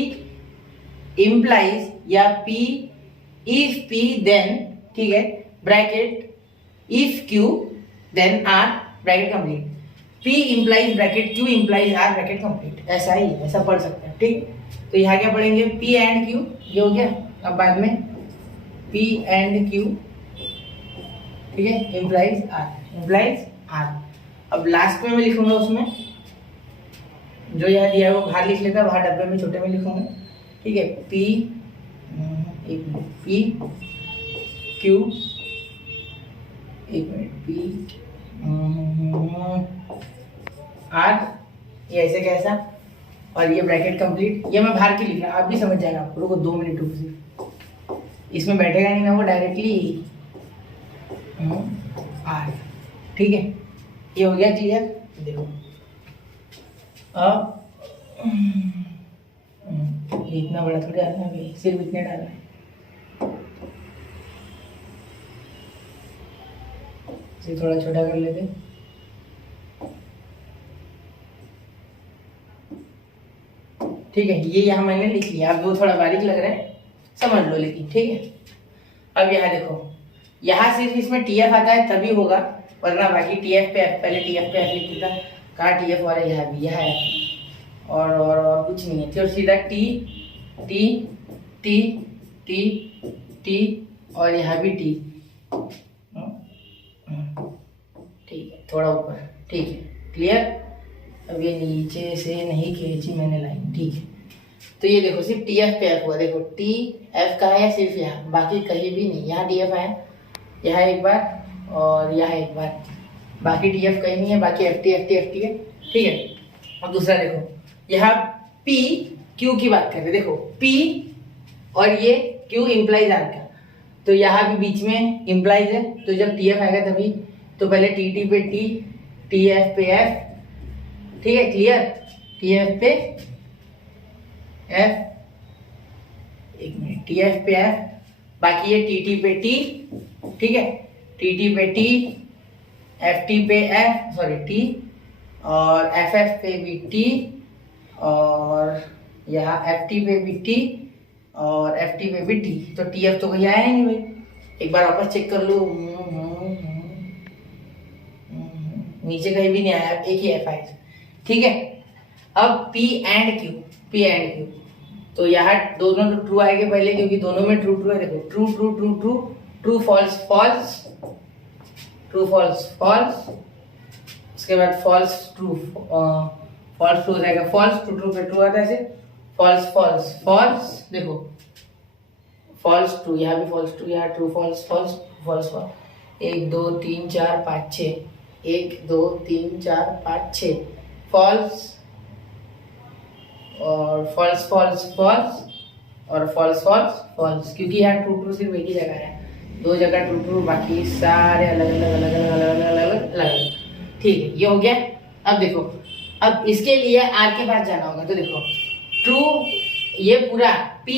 इम्प्लाइज या पी इफ पी देन, ठीक है, bracket if Q then R bracket complete, P implies bracket Q implies R bracket complete, ऐसा ही ऐसा पढ़ सकते हैं, ठीक। तो यहाँ क्या पढ़ेंगे, P एंड Q, ये हो गया। अब बाद में P एंड Q, ठीक है, इम्प्लाइज R। अब लास्ट में मैं लिखूंगा उसमें जो यहाँ दिया है वो बाहर लिख लेता, बाहर डब्बे में छोटे में लिखूंगा, ठीक है। P Q, एक मिनट, P आर, ये ऐसे कैसा, और ये ब्रैकेट कंप्लीट, ये मैं बाहर की लिख रहा, आप भी समझ जाएगा, आपको रुको 2 मिनट रुक से, इसमें बैठेगा नहीं ना वो डायरेक्टली आर, ठीक है। ये हो गया क्लियर, देखो अब ये इतना बड़ा थोड़ी डालना है, सिर्फ इतने डालना है, इसे थोड़ा छोटा कर लेते, ठीक है। ये यहाँ मैंने लिख लिया, अब वो थोड़ा बारीक लग रहा है, समझ लो लेकिन, ठीक है। अब यहाँ देखो, यहाँ सिर्फ इसमें TF आता है तभी होगा, वरना बाकी TF पे F, पहले TF पे F लिख देता, कहाँ TF और यहाँ भी, यहाँ F और कुछ नहीं है, तो सीधा T T T T T और यहाँ भी T, ठीक है, थोड़ा ऊपर, ठीक है, क्लियर। अब ये नीचे से नहीं खींची मैंने लाइन, ठीक है। तो ये देखो सिर्फ TF पे F हुआ, देखो TF का है सिर्फ यहाँ, बाकी कहीं भी नहीं, यहाँ TF है, यहाँ एक बार और यहाँ एक बार, बाकी TF कहीं नहीं है, बाकी FT है, ठीक है। अब दूसरा देखो, यहाँ P Q की बात करते, देखो P और ये Q इम्प्लाइज आर का, तो यहाँ भी बीच में इम्प्लाइज है, तो जब TF आएगा तभी, तो पहले TT पे T, TF पे F, ठीक है, क्लियर, TF पे F, एक मिनट, TF पे F, बाकी ये TT पे T, ठीक है, TT पे T, FT पे F, सॉरी T, और FF पे भी T, और यहाँ FT पे भी T, और FT पे भी T, तो TF तो कहीं आया नहीं भाई, एक बार वापस चेक कर लो, नीचे कहीं भी नहीं आया, एक ही F आया, ठीक है। अब P एंड Q, तो यहाँ दोनों तो ट्रू आएंगे पहले, क्योंकि दोनों में ट्रू है, देखो true true true true true false false, true false false, उसके बाद फॉल्स ट्रू, फॉल्स ट्रू हो जाएगा, फॉल्स ट्रू ट्रू पे ट्रू आता है ऐसे, फॉल्स फॉल्स फॉल्स, देखो फॉल्स ट्रू, यहाँ भी फॉल्स ट्रू, यहाँ true false false false false, 1 2 3 4 5 6, 1 2 3 4 5 6, false और फॉल्स फॉल्स फॉल्स और फॉल्स फॉल्स फॉल्स, क्योंकि यहाँ ट्रू ट्रू सिर्फ एक ही जगह है, 2 जगह ट्रू ट्रू, बाकी सारे अलग अलग अलग अलग अलग अलग अलग, ठीक है, ये हो गया। अब देखो, अब इसके लिए आर के पास जाना होगा, तो देखो ट्रू, ये पूरा P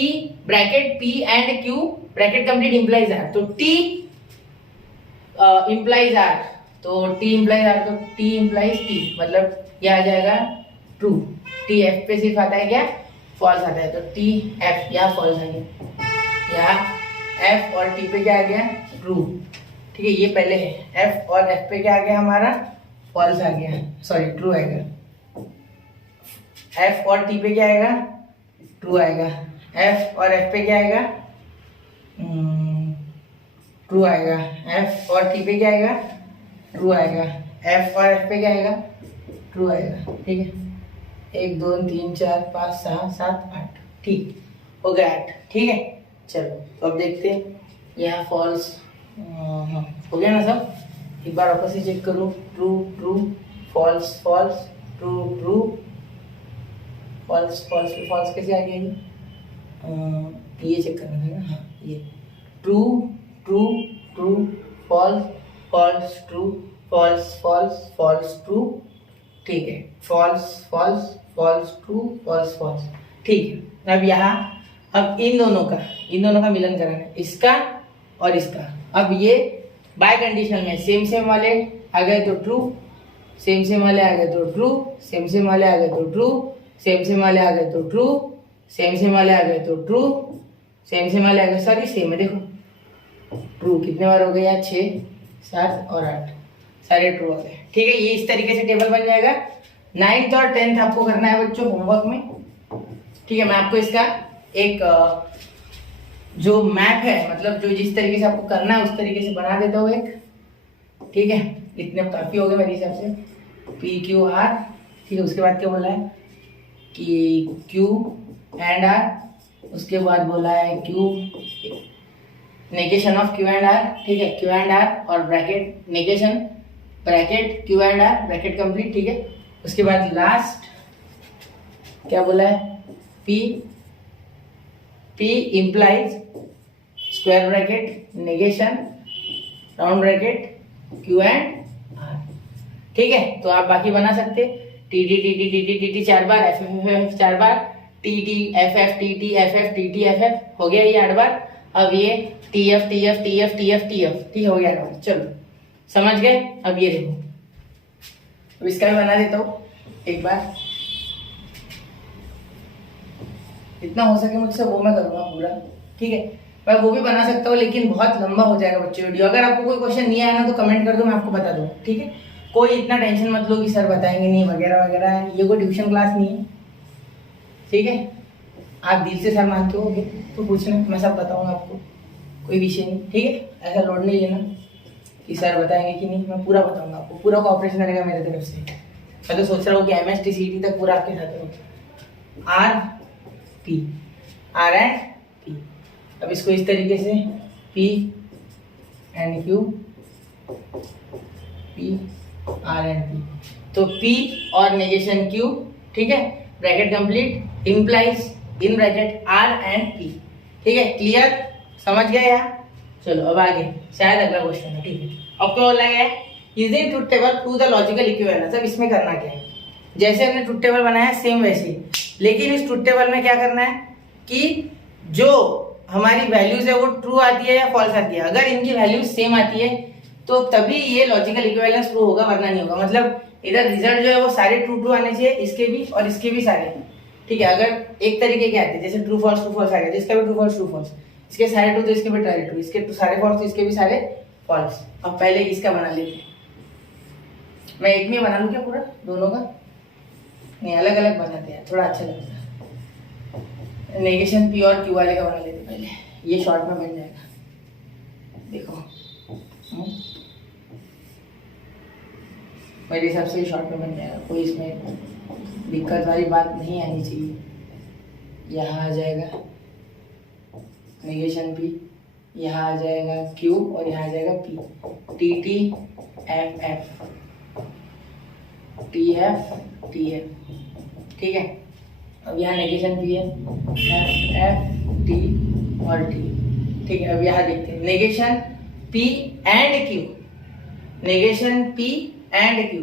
bracket P and Q bracket complete implies R, तो T इम्प्लाइज आर, तो T इम्प्लाइज आर, तो T इम्प्लाइज T, मतलब ये आ जाएगा ट्रू, T F पे सिर्फ आता है क्या, फॉल्स आता है, तो T F यहाँ फॉल्स आ गया, यहाँ F और T पे क्या आ गया, ट्रू, ठीक है, ये पहले है, F और F पे क्या आ गया हमारा, फॉल्स आ गया, सॉरी ट्रू आएगा, F और T पे क्या आएगा, ट्रू आएगा, F और F पे क्या आएगा, ट्रू आएगा, F और T पे क्या आएगा, ट्रू आएगा, F और F पे क्या आएगा, ट्रू आएगा, ठीक है, 1 2 3 4 5 6 7 8, ठीक। हो गया 8, ठीक है। चलो तो अब देखते हैं, यहाँ फॉल्स हो गया ना सब। एक बार वापस से चेक करो, true true false false true true false false false कैसे आ गया ये चेक करना है ना। हाँ ये true true true false false true false false false true, ठीक है। False false false true false false, ठीक है। अब यहाँ अब इन दोनों का मिलन कराना है, इसका और इसका। अब ये बाय कंडीशन में सेम सेम वाले आ गए तो ट्रू, सेम सेम वाले आ गए तो ट्रू, सेम सेम वाले आ गए तो ट्रू, सेम सेम वाले आ गए तो ट्रू, सेम सेम वाले आ गए तो ट्रू, सेम सेम वाले आ गए, सॉरी सेम है, देखो ट्रू कितने बार हो गए यार, 6 7 और 8 सारे ट्रू हो गए, ठीक है। ये इस तरीके से टेबल बन जाएगा। 9th और 10th आपको करना है बच्चों होमवर्क में, ठीक है। मैं आपको इसका एक जो मैप है, मतलब जो जिस तरीके से आपको करना है उस तरीके से बना देता हूँ एक, ठीक है। इतने काफी हो गए मेरे हिसाब से, पी क्यू आर, ठीक है। उसके बाद क्या बोला है कि क्यू एंड आर, उसके बाद बोला है Q negation of Q and R, ठीक है। क्यू एंड आर और bracket negation bracket Q and R bracket complete, ठीक है। उसके बाद लास्ट क्या बोला है, P P implies square bracket negation round bracket Q and R, ठीक है। तो आप बाकी बना सकते, T T T T T T T T 4 बार, एफ एफ एफ 4 बार, T T F F T T F F T T F F, हो गया ये 8 बार। अब ये T F T F T F T F T F, ठीक हो गया 8 बार। चलो समझ गए। अब ये देखो, अब इसका भी बना देता हूँ एक बार, इतना हो सके मुझसे वो मैं करूँगा पूरा, ठीक है। मैं वो भी बना सकता हूँ लेकिन बहुत लंबा हो जाएगा बच्चों वीडियो। अगर आपको कोई क्वेश्चन नहीं आया ना तो कमेंट कर दो, मैं आपको बता दूँ, ठीक है। कोई इतना टेंशन मत लो कि सर बताएंगे नहीं वगैरह वगैरह, ये कोई ट्यूशन क्लास नहीं है, ठीक है। आप दिल से सर मानते हो तो पूछना, मैं सब बताऊँगा आपको, कोई विषय नहीं, ठीक है। ऐसा लोड नहीं लेना कि सर बताएंगे कि नहीं, मैं पूरा बताऊँगा आपको, पूरा कोऑपरेशन रहेगा मेरे तरफ से। मैं तो सोच रहा हूँ कि MST तक पूरा आपके साथ रहूँ। R P R and P, अब इसको इस तरीके से P and Q, P R and P, तो पी और नेगेशन क्यू, ठीक है, bracket complete, implies in bracket R and P, ठीक है। क्लियर, समझ गए यार। चलो अब आगे शायद अगला क्वेश्चन है, ठीक है। अब क्या बोला है, using truth table to the logical equivalence. अब इसमें करना क्या है, जैसे हमने ट्रुथ टेबल बनाया सेम वैसे ही, लेकिन इस ट्रुथ टेबल में क्या करना है कि जो हमारी वैल्यूज है वो ट्रू आती है या फॉल्स आती है। अगर इनकी वैल्यूज सेम आती है तो तभी ये लॉजिकल इक्विवेलेंस ट्रू होगा, वरना नहीं होगा। मतलब इधर रिजल्ट जो है वो सारे ट्रू ट्रू आने चाहिए, इसके भी और इसके भी सारे, ठीक है। अगर एक तरीके के आते हैं जैसे ट्रू फॉल्स आ गया, जिसका भी ट्रू फॉल्स, इसके सारे ट्रू तो इसके भी सारे ट्रू, इसके सारे फॉल्स तो इसके भी सारे फॉल्स। अब पहले इसका बना लेते हैं, मैं एक में बना लूँ क्या पूरा दोनों का, नहीं अलग अलग बनाते हैं थोड़ा अच्छा लगता है। नेगेशन पी और क्यू वाले का बना लेते पहले, ये शॉर्ट में बन जाएगा, देखो मेरे हिसाब से ये शॉर्ट में बन जाएगा, कोई इसमें दिक्कत वाली बात नहीं आनी चाहिए। यहाँ आ जाएगा नेगेशन पी, यहाँ आ जाएगा क्यू और यहाँ आ जाएगा P, T T F F T F T F, ठीक है। अब यहाँ नेगेशन पी है, एफ एफ टी और टी, ठीक है। अब यहाँ देखते हैं negation P and Q, negation P and Q,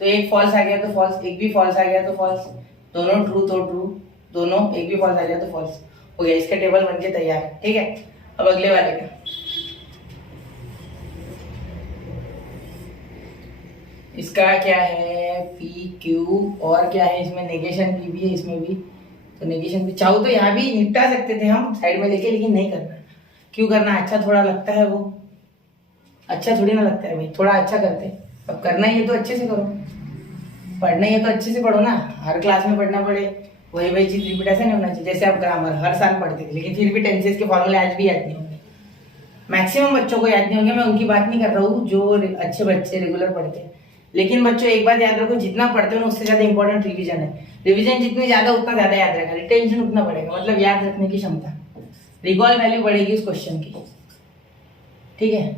तो एक फॉल्स आ गया तो फॉल्स, एक भी फॉल्स आ गया तो फॉल्स, दोनों ट्रू तो ट्रू, दोनों एक भी फॉल्स आ गया तो फॉल्स, हो गया। इसका टेबल बनके तैयार है, ठीक है। अब अगले वाले का, इसका क्या है पी क्यू और क्या है इसमें नेगेशन पी भी है इसमें भी, तो नेगेशन पी चाहो तो यहाँ भी निपटा सकते थे हम साइड में लेके, लेकिन नहीं करना। क्यों करना, अच्छा थोड़ा लगता है, वो अच्छा थोड़ी ना लगता है भाई, थोड़ा अच्छा करते। अब करना ही है तो अच्छे से करो, पढ़ना ही है तो अच्छे से पढ़ो ना, हर क्लास में पढ़ना पड़े वही चीज रिपीट ऐसा नहीं होना चाहिए। जैसे आप ग्रामर हर साल पढ़ते थे लेकिन फिर भी टेंसेस के फॉर्मूले आज भी याद नहीं होंगे, मैक्सिमम बच्चों को याद नहीं होंगे। मैं उनकी बात नहीं कर रहा हूँ जो अच्छे बच्चे रेगुलर पढ़ते हैं, लेकिन बच्चों एक बात याद रखो, जितना पढ़ते हो ना उससे ज्यादा इंपॉर्टेंट रिवीजन है। रिवीजन जितनी ज्यादा उतना ज्यादा याद रहेगा, रिटेंशन उतना बढ़ेगा, मतलब याद रखने की क्षमता, रिकॉल वैल्यू बढ़ेगी उस क्वेश्चन की। ठीक है,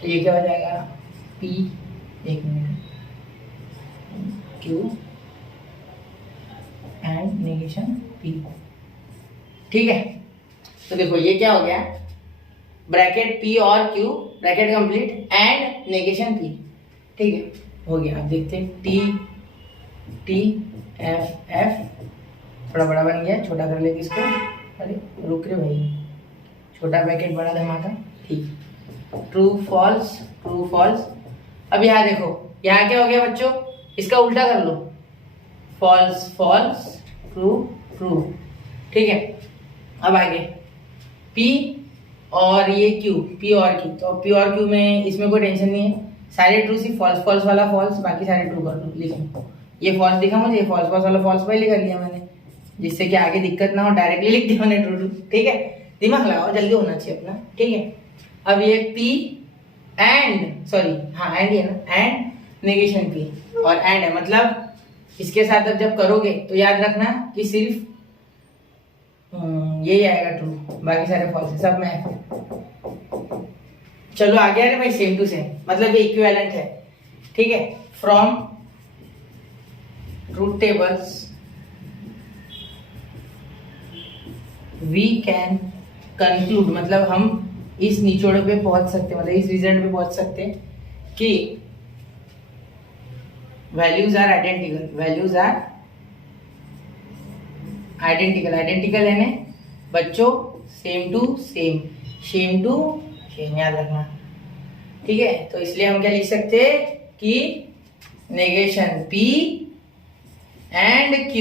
तो ये क्या हो जाएगा, P, एक minute, Q and negation P। ठीक है, तो देखो ये क्या हो गया, ब्रैकेट P और Q, bracket complete and negation P। ठीक है, हो गया। अब देखते हैं T F F, थोड़ा बड़ा बन गया, छोटा कर लेंगे इसको। अरे रुक रे भाई, छोटा ब्रैकेट बड़ा धमाका। ठीक, ट्रू फॉल्स, ट्रू फॉल्स। अब यहाँ देखो, यहाँ क्या हो गया बच्चों, इसका उल्टा कर लो, फॉल्स फॉल्स, ट्रू ट्रू। ठीक है, अब आगे P और ये Q, P और Q, तो P और Q में इसमें कोई टेंशन नहीं है, सारे ट्रू, सिर्फ फॉल्स फॉल्स वाला फॉल्स, बाकी सारे ट्रू कर लो। लिखो, ये फॉल्स दिखा मुझे, ये फॉल्स फॉल्स वाला फॉल्स पहले कर लिया मैंने, जिससे कि आगे दिक्कत ना हो, डायरेक्टली लिख दिया मैंने ट्रू ट्रू। ठीक है, दिमाग लगाओ, जल्दी होना चाहिए अपना। ठीक है, अब ये P एंड, सॉरी हाँ एंड, ये ना एंड नेगेशन P और एंड है, मतलब इसके साथ अब जब करोगे तो याद रखना कि सिर्फ यही आएगा ट्रू, बाकी सारे फॉल्स है सब में। चलो आ गया रे भाई, सेम टू सेम, मतलब ये इक्विवेलेंट है। ठीक है, from truth tables we can conclude, मतलब हम इस निचोड़ पे पहुंच सकते, मतलब इस रिजल्ट पे पहुंच सकते कि values are identical, values are identical, identical है ना बच्चों, same to same, same to same, याद रखना। ठीक है, तो इसलिए हम क्या लिख सकते हैं कि negation P and Q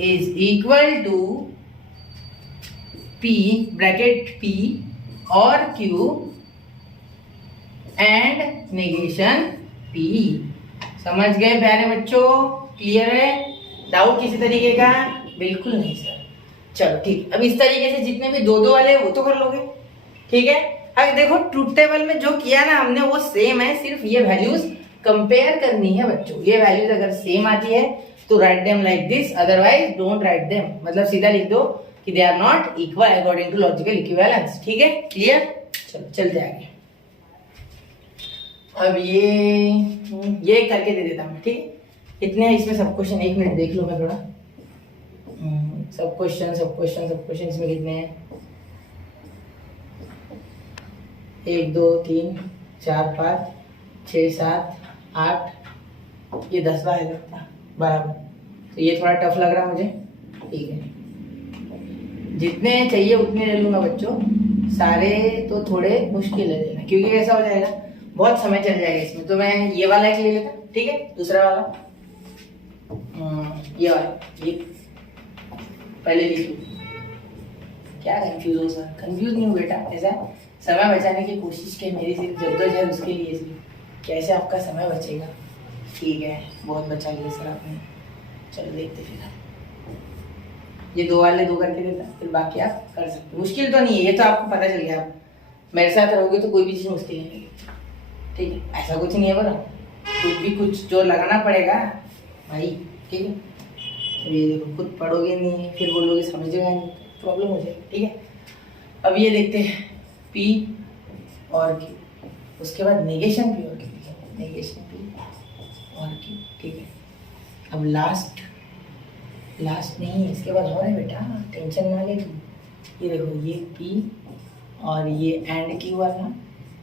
is equal to P, bracket P और Q एंड नेगेशन P। समझ गए प्यारे बच्चों, क्लियर है? डाउट किसी तरीके का? बिल्कुल नहीं सर। चलो ठीक, अब इस तरीके से जितने भी दो दो वाले वो तो कर लोगे। ठीक है, अब देखो ट्रूथ टेबल में जो किया ना हमने वो सेम है, सिर्फ ये वैल्यूज कंपेयर करनी है बच्चों। ये वैल्यूज अगर सेम आती है तो write them like this, otherwise don't write them, मतलब सीधा लिख दो कि they are not equal according to logical equivalence. ठीक है, क्लियर? चलो चलते आगे। अब ये करके दे देता हूँ। ठीक है, इतने इसमें सब क्वेश्चन, एक मिनट देख लो मैं थोड़ा, सब क्वेश्चन इसमें कितने हैं? 1 2 3 4 5 6 7 8, ये 10 बार लगता बराबर, तो ये थोड़ा टफ लग रहा मुझे। ठीक है, जितने चाहिए उतने ले लूंगा बच्चों, सारे तो थोड़े मुश्किल है लेना, क्योंकि ऐसा हो जाएगा बहुत समय चल जाएगा इसमें। तो मैं ये वाला एक ले लेता, ठीक है, दूसरा वाला ये वाला, ये पहले लिख लूँ। क्या कंफ्यूज हो सर? कंफ्यूज नहीं हो बेटा, ऐसा समय बचाने की कोशिश की मेरी, सिर्फ जद्दोजहद उसके लिए, सिर्फ कैसे आपका समय बचेगा। ठीक है, बहुत बचा लिया सर आपने। चलो देखते फिर, ये दो वाले दो करके देता, फिर बाकी आप कर सकते। मुश्किल तो नहीं है, ये तो आपको पता चल गया, आप मेरे साथ रहोगे तो कोई भी चीज़ मुश्किल नहीं है। ठीक है, ऐसा कुछ नहीं है बोला, कुछ भी कुछ जोर लगाना पड़ेगा भाई। ठीक है, तो ये देखो, खुद पढ़ोगे नहीं फिर बोलोगे समझेगा नहीं, प्रॉब्लम हो जाएगी। ठीक है, अब ये देखते हैं P और Q, उसके बाद नेगेशन P और Q, नेगेशन P और Q। ठीक है, अब लास्ट नहीं है, इसके बाद और है बेटा, टेंशन ना ले तू। ये देखो, ये P और ये एंड Q वाला,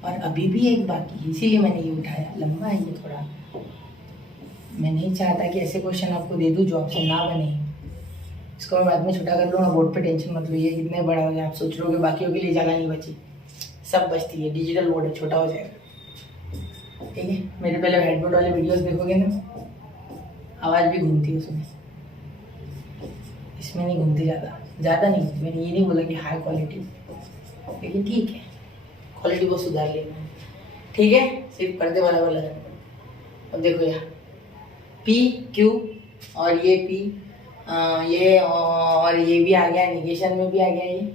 और अभी भी एक बाकी है, इसीलिए मैंने ये उठाया, लंबा है ये थोड़ा। मैं नहीं चाहता कि ऐसे क्वेश्चन आपको दे दूं जो आपसे ना बने, इसको मैं बाद में छोटा कर लूँगा, बोर्ड पे टेंशन मत लो। ये कितने बड़ा हो गया, आप सोच रहे हो बाकियों के लिए जगह नहीं बची, सब बचती है, डिजिटल बोर्ड है, छोटा हो जाएगा। ठीक है, मेरे पहले हेडबोर्ड वाले वीडियोस देखोगे ना, आवाज़ भी घूमती है उसमें, इसमें नहीं घूमती, ज़्यादा नहीं घूमती। मैंने ये नहीं बोला कि हाई क्वालिटी, लेकिन ठीक है, क्वालिटी को सुधार लेना है। ठीक है, सिर्फ पर्दे वाला लगाना। अब देखो यहाँ P Q और ये P, ये और ये भी आ गया, नेगेशन में भी आ गया, ये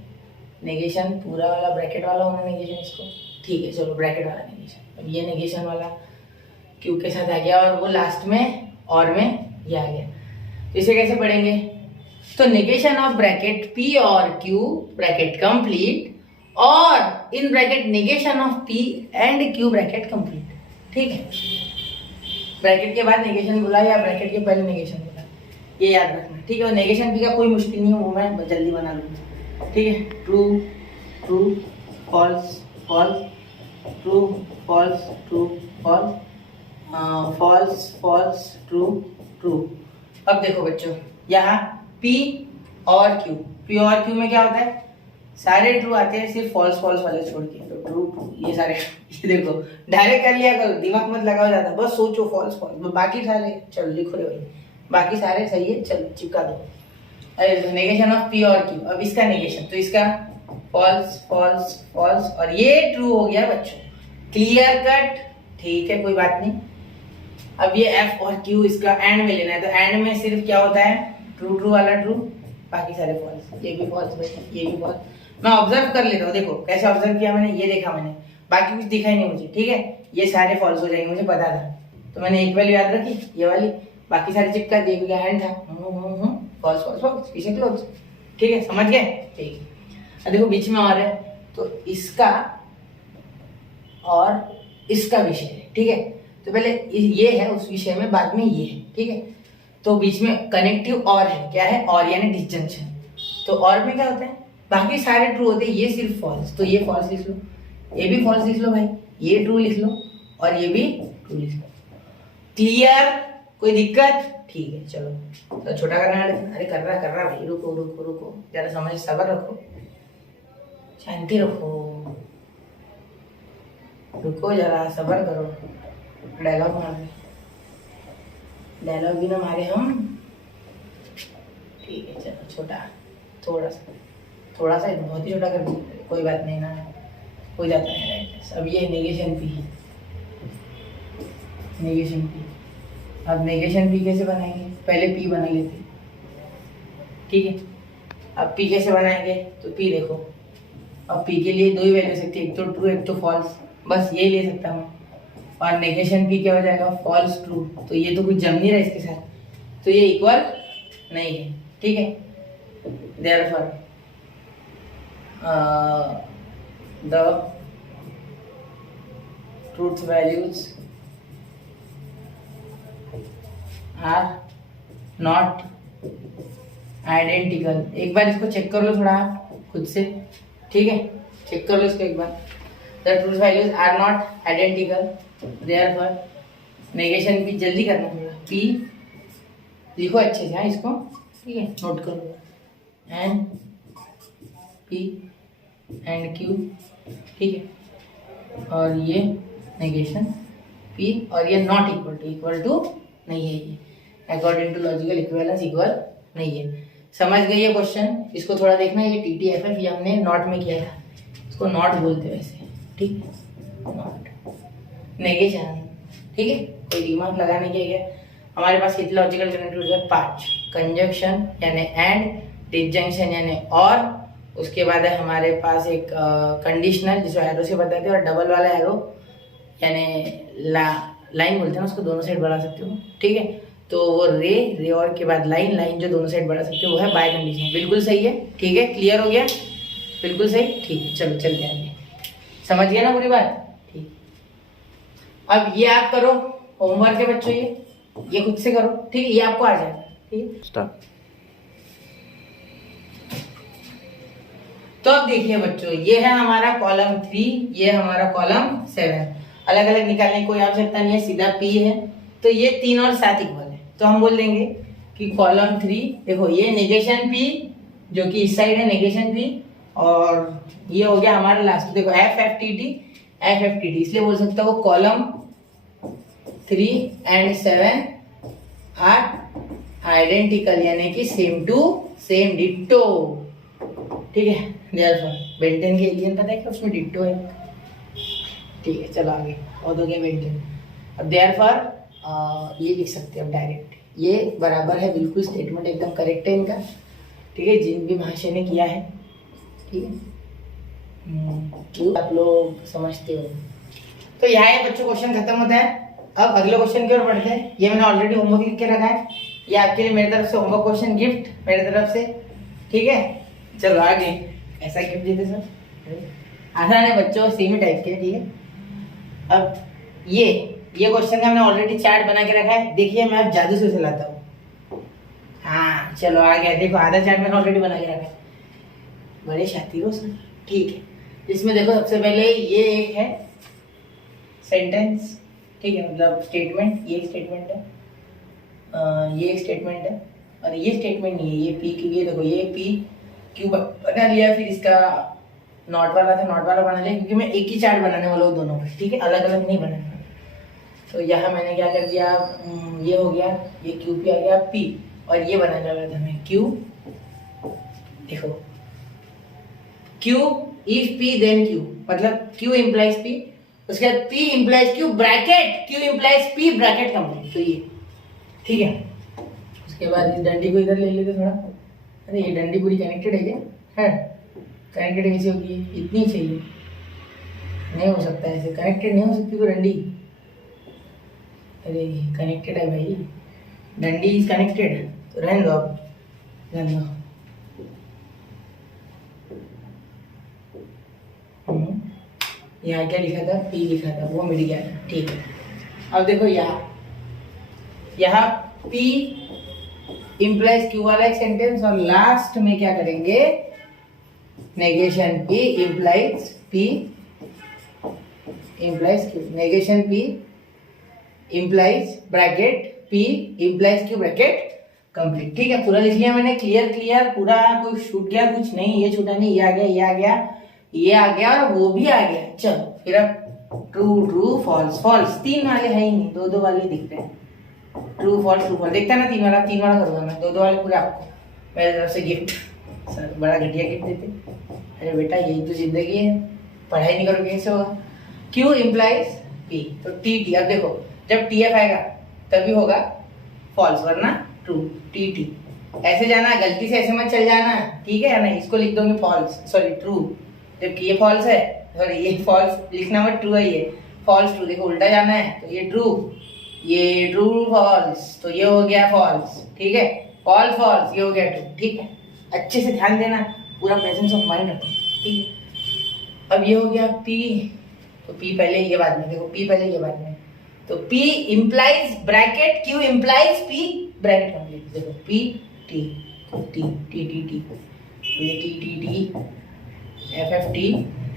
नेगेशन पूरा वाला ब्रैकेट वाला होना नेगेशन इसको। ठीक है चलो, ब्रैकेट वाला नेगेशन। अब ये नेगेशन वाला क्यू के साथ आ गया और वो लास्ट में और में ये आ गया। तो इसे कैसे पढ़ेंगे? तो नेगेशन ऑफ ब्रैकेट पी और क्यू ब्रैकेट कंप्लीट और in bracket negation of P and Q bracket complete. ठीक है, ब्रैकेट के बाद नेगेशन बोला या ब्रैकेट के पहले नेगेशन बोला, ये याद रखना। ठीक है, और नेगेशन पी का कोई मुश्किल नहीं है, वो मैं जल्दी बना लूँगा। ठीक है, true true false false, true false true false, false false true true. अब देखो बच्चों, यहाँ P और Q, P और Q में क्या होता है? सारे ट्रू आते हैं, सिर्फ फॉल्स फॉल्स वाले छोड़ के। तो ट्रू ट्रू ये सारे ये देखो, डायरेक्ट कर लिया करो, दिमाग मत लगाओ ज्यादा, बस सोचो फॉल्स फॉल्स। बाकी सारे चलो लिखो रे भाई, बाकी सारे सही है, चलो चिपका दो। अरे नेगेशन ऑफ P और Q। अब इसका नेगेशन, तो इसका फॉल्स फॉल्स फॉल्स और ये ट्रू हो गया बच्चों, क्लियर कट। ठीक है, कोई बात नहीं। अब ये F और Q इसका एंड में लेना है, तो एंड में सिर्फ क्या होता है? ट्रू ट्रू वाला ट्रू, बाकी सारे फॉल्स। ये भी फॉल्स भाई, ये भी फॉल्स। मैं ऑब्जर्व कर लेता हूँ, देखो कैसे ऑब्जर्व किया मैंने, ये देखा मैंने, बाकी कुछ दिखा ही नहीं मुझे। ठीक है, ये सारे फॉल्स हो जाएंगे, मुझे पता था, तो मैंने एक वैल्यू याद रखी, ये वाली, बाकी सारे चिपका दिए क्योंकि हैंड था। फॉल्स फॉल्स फॉल्स, पीछे क्लोज। ठीक है, समझ गए? ठीक है, अब देखो बीच में और है, तो इसका और इसका विषय है। ठीक है, तो पहले ये है उस विषय में, बाद में ये है। ठीक है, तो बीच में कनेक्टिव और है, क्या है? और यानी डिसजंक्शन। तो और में क्या होता है? बाकी सारे ट्रू होते हैं, ये सिर्फ फॉल्स। तो ये फॉल्स लिख लो, ये भी फॉल्स लिख लो भाई, ये ट्रू लिख लो और ये भी ट्रू लिख लो। क्लियर? कोई दिक्कत? ठीक है, चलो तो छोटा करना है। अरे कर रहा भाई, रुको रुको रुको, जरा समझ, सब्र रखो, शांति रखो, रुको जरा, सब्र करो। डायलॉग मार रहे, डायलॉग भी ना मारे हम। ठीक है चलो, छोटा, थोड़ा सा ही, बहुत ही छोटा कर दिया, कोई बात नहीं ना, हो जाता है। अब ये नेगेशन पी, नेगेशन पी। अब नेगेशन पी कैसे बनाएंगे? पहले पी बना लेते। ठीक है, अब पी कैसे बनाएंगे? तो पी देखो, अब पी के लिए दो ही वैल्यू सकती है, एक तो ट्रू एक तो फॉल्स, बस ये ले सकता हूँ। और नेगेशन पी क्या हो जाएगा? False true. तो ये तो कुछ जम नहीं रहा इसके साथ, तो ये इक्वल नहीं है। ठीक है, therefore the truth values are not identical. एक बार इसको चेक कर लो थोड़ा खुद से। ठीक है, चेक कर लो इसको एक बार। The truth values are not identical, therefore negation P, जल्दी करना थोड़ा, पी लिखो अच्छे से, हाँ इसको। ठीक है, नोट करो, एंड पी एंड क्यू। ठीक है, और ये नेगेशन पी और ये नॉट इक्वल टू नहीं है, ये according to logical equivalence equal नहीं है। समझ गए ये क्वेश्चन? इसको थोड़ा देखना, ये TTFF ये हमने नॉट में किया था, इसको नॉट बोलते वैसे। ठीक है, नॉट नेगेशन। ठीक है, कोई दिमाग लगाने के क्या? हमारे पास कितने लॉजिकल कनेक्टिविटी है? 5। कंजंक्शन यानी एंड, डिसजंक्शन यानी और, उसके बाद है हमारे पास एक कंडीशनल जिसको एरो से बताते हैं, और डबल वाला एरो यानी लाइन बोलते हैं उसको, दोनों साइड बढ़ा सकते हो। ठीक है, तो वो रे और के बाद लाइन जो दोनों साइड बढ़ा सकते हो वो है बाय कंडीशन। बिल्कुल सही है। ठीक है, क्लियर हो गया? बिल्कुल सही। ठीक है, चलो चलते हैं आगे। समझ गया ना पूरी बात? ठीक, अब ये आप करो, होमवर्क है बच्चों, ये खुद से करो। ठीक है, ये आपको आ जाएगा। ठीक है, स्टार्ट। तो अब देखिए बच्चों, ये है हमारा कॉलम 3, ये हमारा कॉलम 7। अलग अलग निकालने की कोई आवश्यकता नहीं है, सीधा P है। तो ये 3 और 7 इक्वल है, तो हम बोल देंगे कि कॉलम 3, देखो ये नेगेशन P जो कि इस साइड है, नेगेशन P, और ये हो गया हमारा लास्ट। देखो FFTD, इसलिए बोल सकता हूँ कॉलम 3 एंड 7 आर आइडेंटिकल, यानी कि सेम टू सेम, डिट्टो। ठीक है, देयरफॉर बेंटेन के एलियन पता है कि उसमें डिट्टो है। ठीक है, चलो आगे, और हो गया बेंटेन। अब देयरफॉर ये लिख सकते हैं अब डायरेक्ट, ये बराबर है, बिल्कुल स्टेटमेंट एकदम करेक्ट है इनका। ठीक है, जिन भी महाशय ने किया है। ठीक है, क्यों आप लोग समझते हो। तो यहाँ ये बच्चों क्वेश्चन खत्म होता है। अब अगले क्वेश्चन की ओर बढ़ते हैं। ये मैंने ऑलरेडी होमवर्क लिख के रखा है, ये आपके लिए मेरी तरफ से होमवर्क क्वेश्चन गिफ्ट मेरी तरफ से, ठीक है। चलो आगे, ऐसा गिफ्ट देते सर, आसान है बच्चों, सेमी टाइप के, ठीक है। अब ये क्वेश्चन का मैंने ऑलरेडी चार्ट बना के रखा है, देखिए मैं अब जादू से चलाता हूँ। हाँ चलो आ गया, देखो आधा चार्ट मैंने ऑलरेडी बना के रखा है। बड़े शातिर हो सर, ठीक है। इसमें देखो सबसे पहले ये एक है सेंटेंस, ठीक है, मतलब स्टेटमेंट, ये स्टेटमेंट है, ये एक स्टेटमेंट है, और ये स्टेटमेंट नहीं है, ये पी क्यू, ये देखो ये पी क्यू बना लिया, फिर इसका नॉट वाला था, नॉट वाला बना लिया, क्योंकि मैं एक ही चार्ट बनाने वाला हूँ दोनों का, ठीक है, अलग अलग नहीं बनाना। तो यहाँ मैंने क्या कर दिया, ये हो गया, ये क्यू पी आ गया पी, और ये बनाने वाला था मैं क्यू, देखो Q if P then Q, मतलब क्यू इम्प्लाइज पी, उसके बाद P implies Q bracket, Q implies P bracket complete, तो ये ठीक है। उसके बाद इस डंडी को इधर ले लेते थोड़ा, अरे ये डंडी पूरी कनेक्टेड है क्या, है कनेक्टेड कैसे होगी, इतनी चाहिए, नहीं हो सकता ऐसे, कनेक्टेड नहीं हो सकती तो डंडी, अरे कनेक्टेड है भाई, डंडी इज कनेक्टेड, तो रहने दो आप, रहने दो। यहाँ क्या लिखा था, पी लिखा था, वो मिल गया था, ठीक है। अब देखो यहाँ पी इम्प्लाइज क्यू वाला एक सेंटेंस, और लास्ट में क्या करेंगे, negation P implies P implies Q, negation P implies bracket P implies Q bracket complete, ठीक है। पूरा लिख लिया मैंने, क्लियर पूरा, कोई छूट गया कुछ नहीं, ये छूटा नहीं, ये आ गया, ये आ गया, ये आ गया, और वो भी आ गया। चलो फिर अब ट्रू फॉल्स, फॉल्स तीन वाले है ही नहीं, दो वाले दिख रहे हैं, ट्रू फॉल्स देखता है ना, तीन वाला करूंगा मैं, दो वाले पूरे आपको मेरे तरफ से गिफ्ट। सर बड़ा घटिया गिफ्ट देते, अरे बेटा यही तो जिंदगी है, पढ़ाई नहीं करोगे कैसे होगा। क्यू इम्प्लाइज पी, तो टी, अब देखो जब टी एफ आएगा तभी होगा फॉल्स, वरना ट्रू, टी ऐसे जाना, गलती से ऐसे मत चल जाना, ठीक है ना, इसको लिख दोगे फॉल्स, सॉरी ट्रू, जबकि ये फॉल्स है, सॉरी ये फॉल्स लिखना मत, ट्रू है, ये फॉल्स ट्रू, देखो उल्टा जाना है, तो ये ट्रू, ये ट्रू फॉल्स, तो ये हो गया फॉल्स, ठीक है, फॉल्स ये हो गया ट्रू, ठीक है। अच्छे से ध्यान देना, पूरा प्रेजेंस ऑफ माइंड रखो, ठीक है। अब ये हो गया पी, तो पी पहले ये बाद में, देखो पी पहले ये बाद में, तो P implies bracket Q implies P bracket complete, देखो P T T T T T, ये T T T F T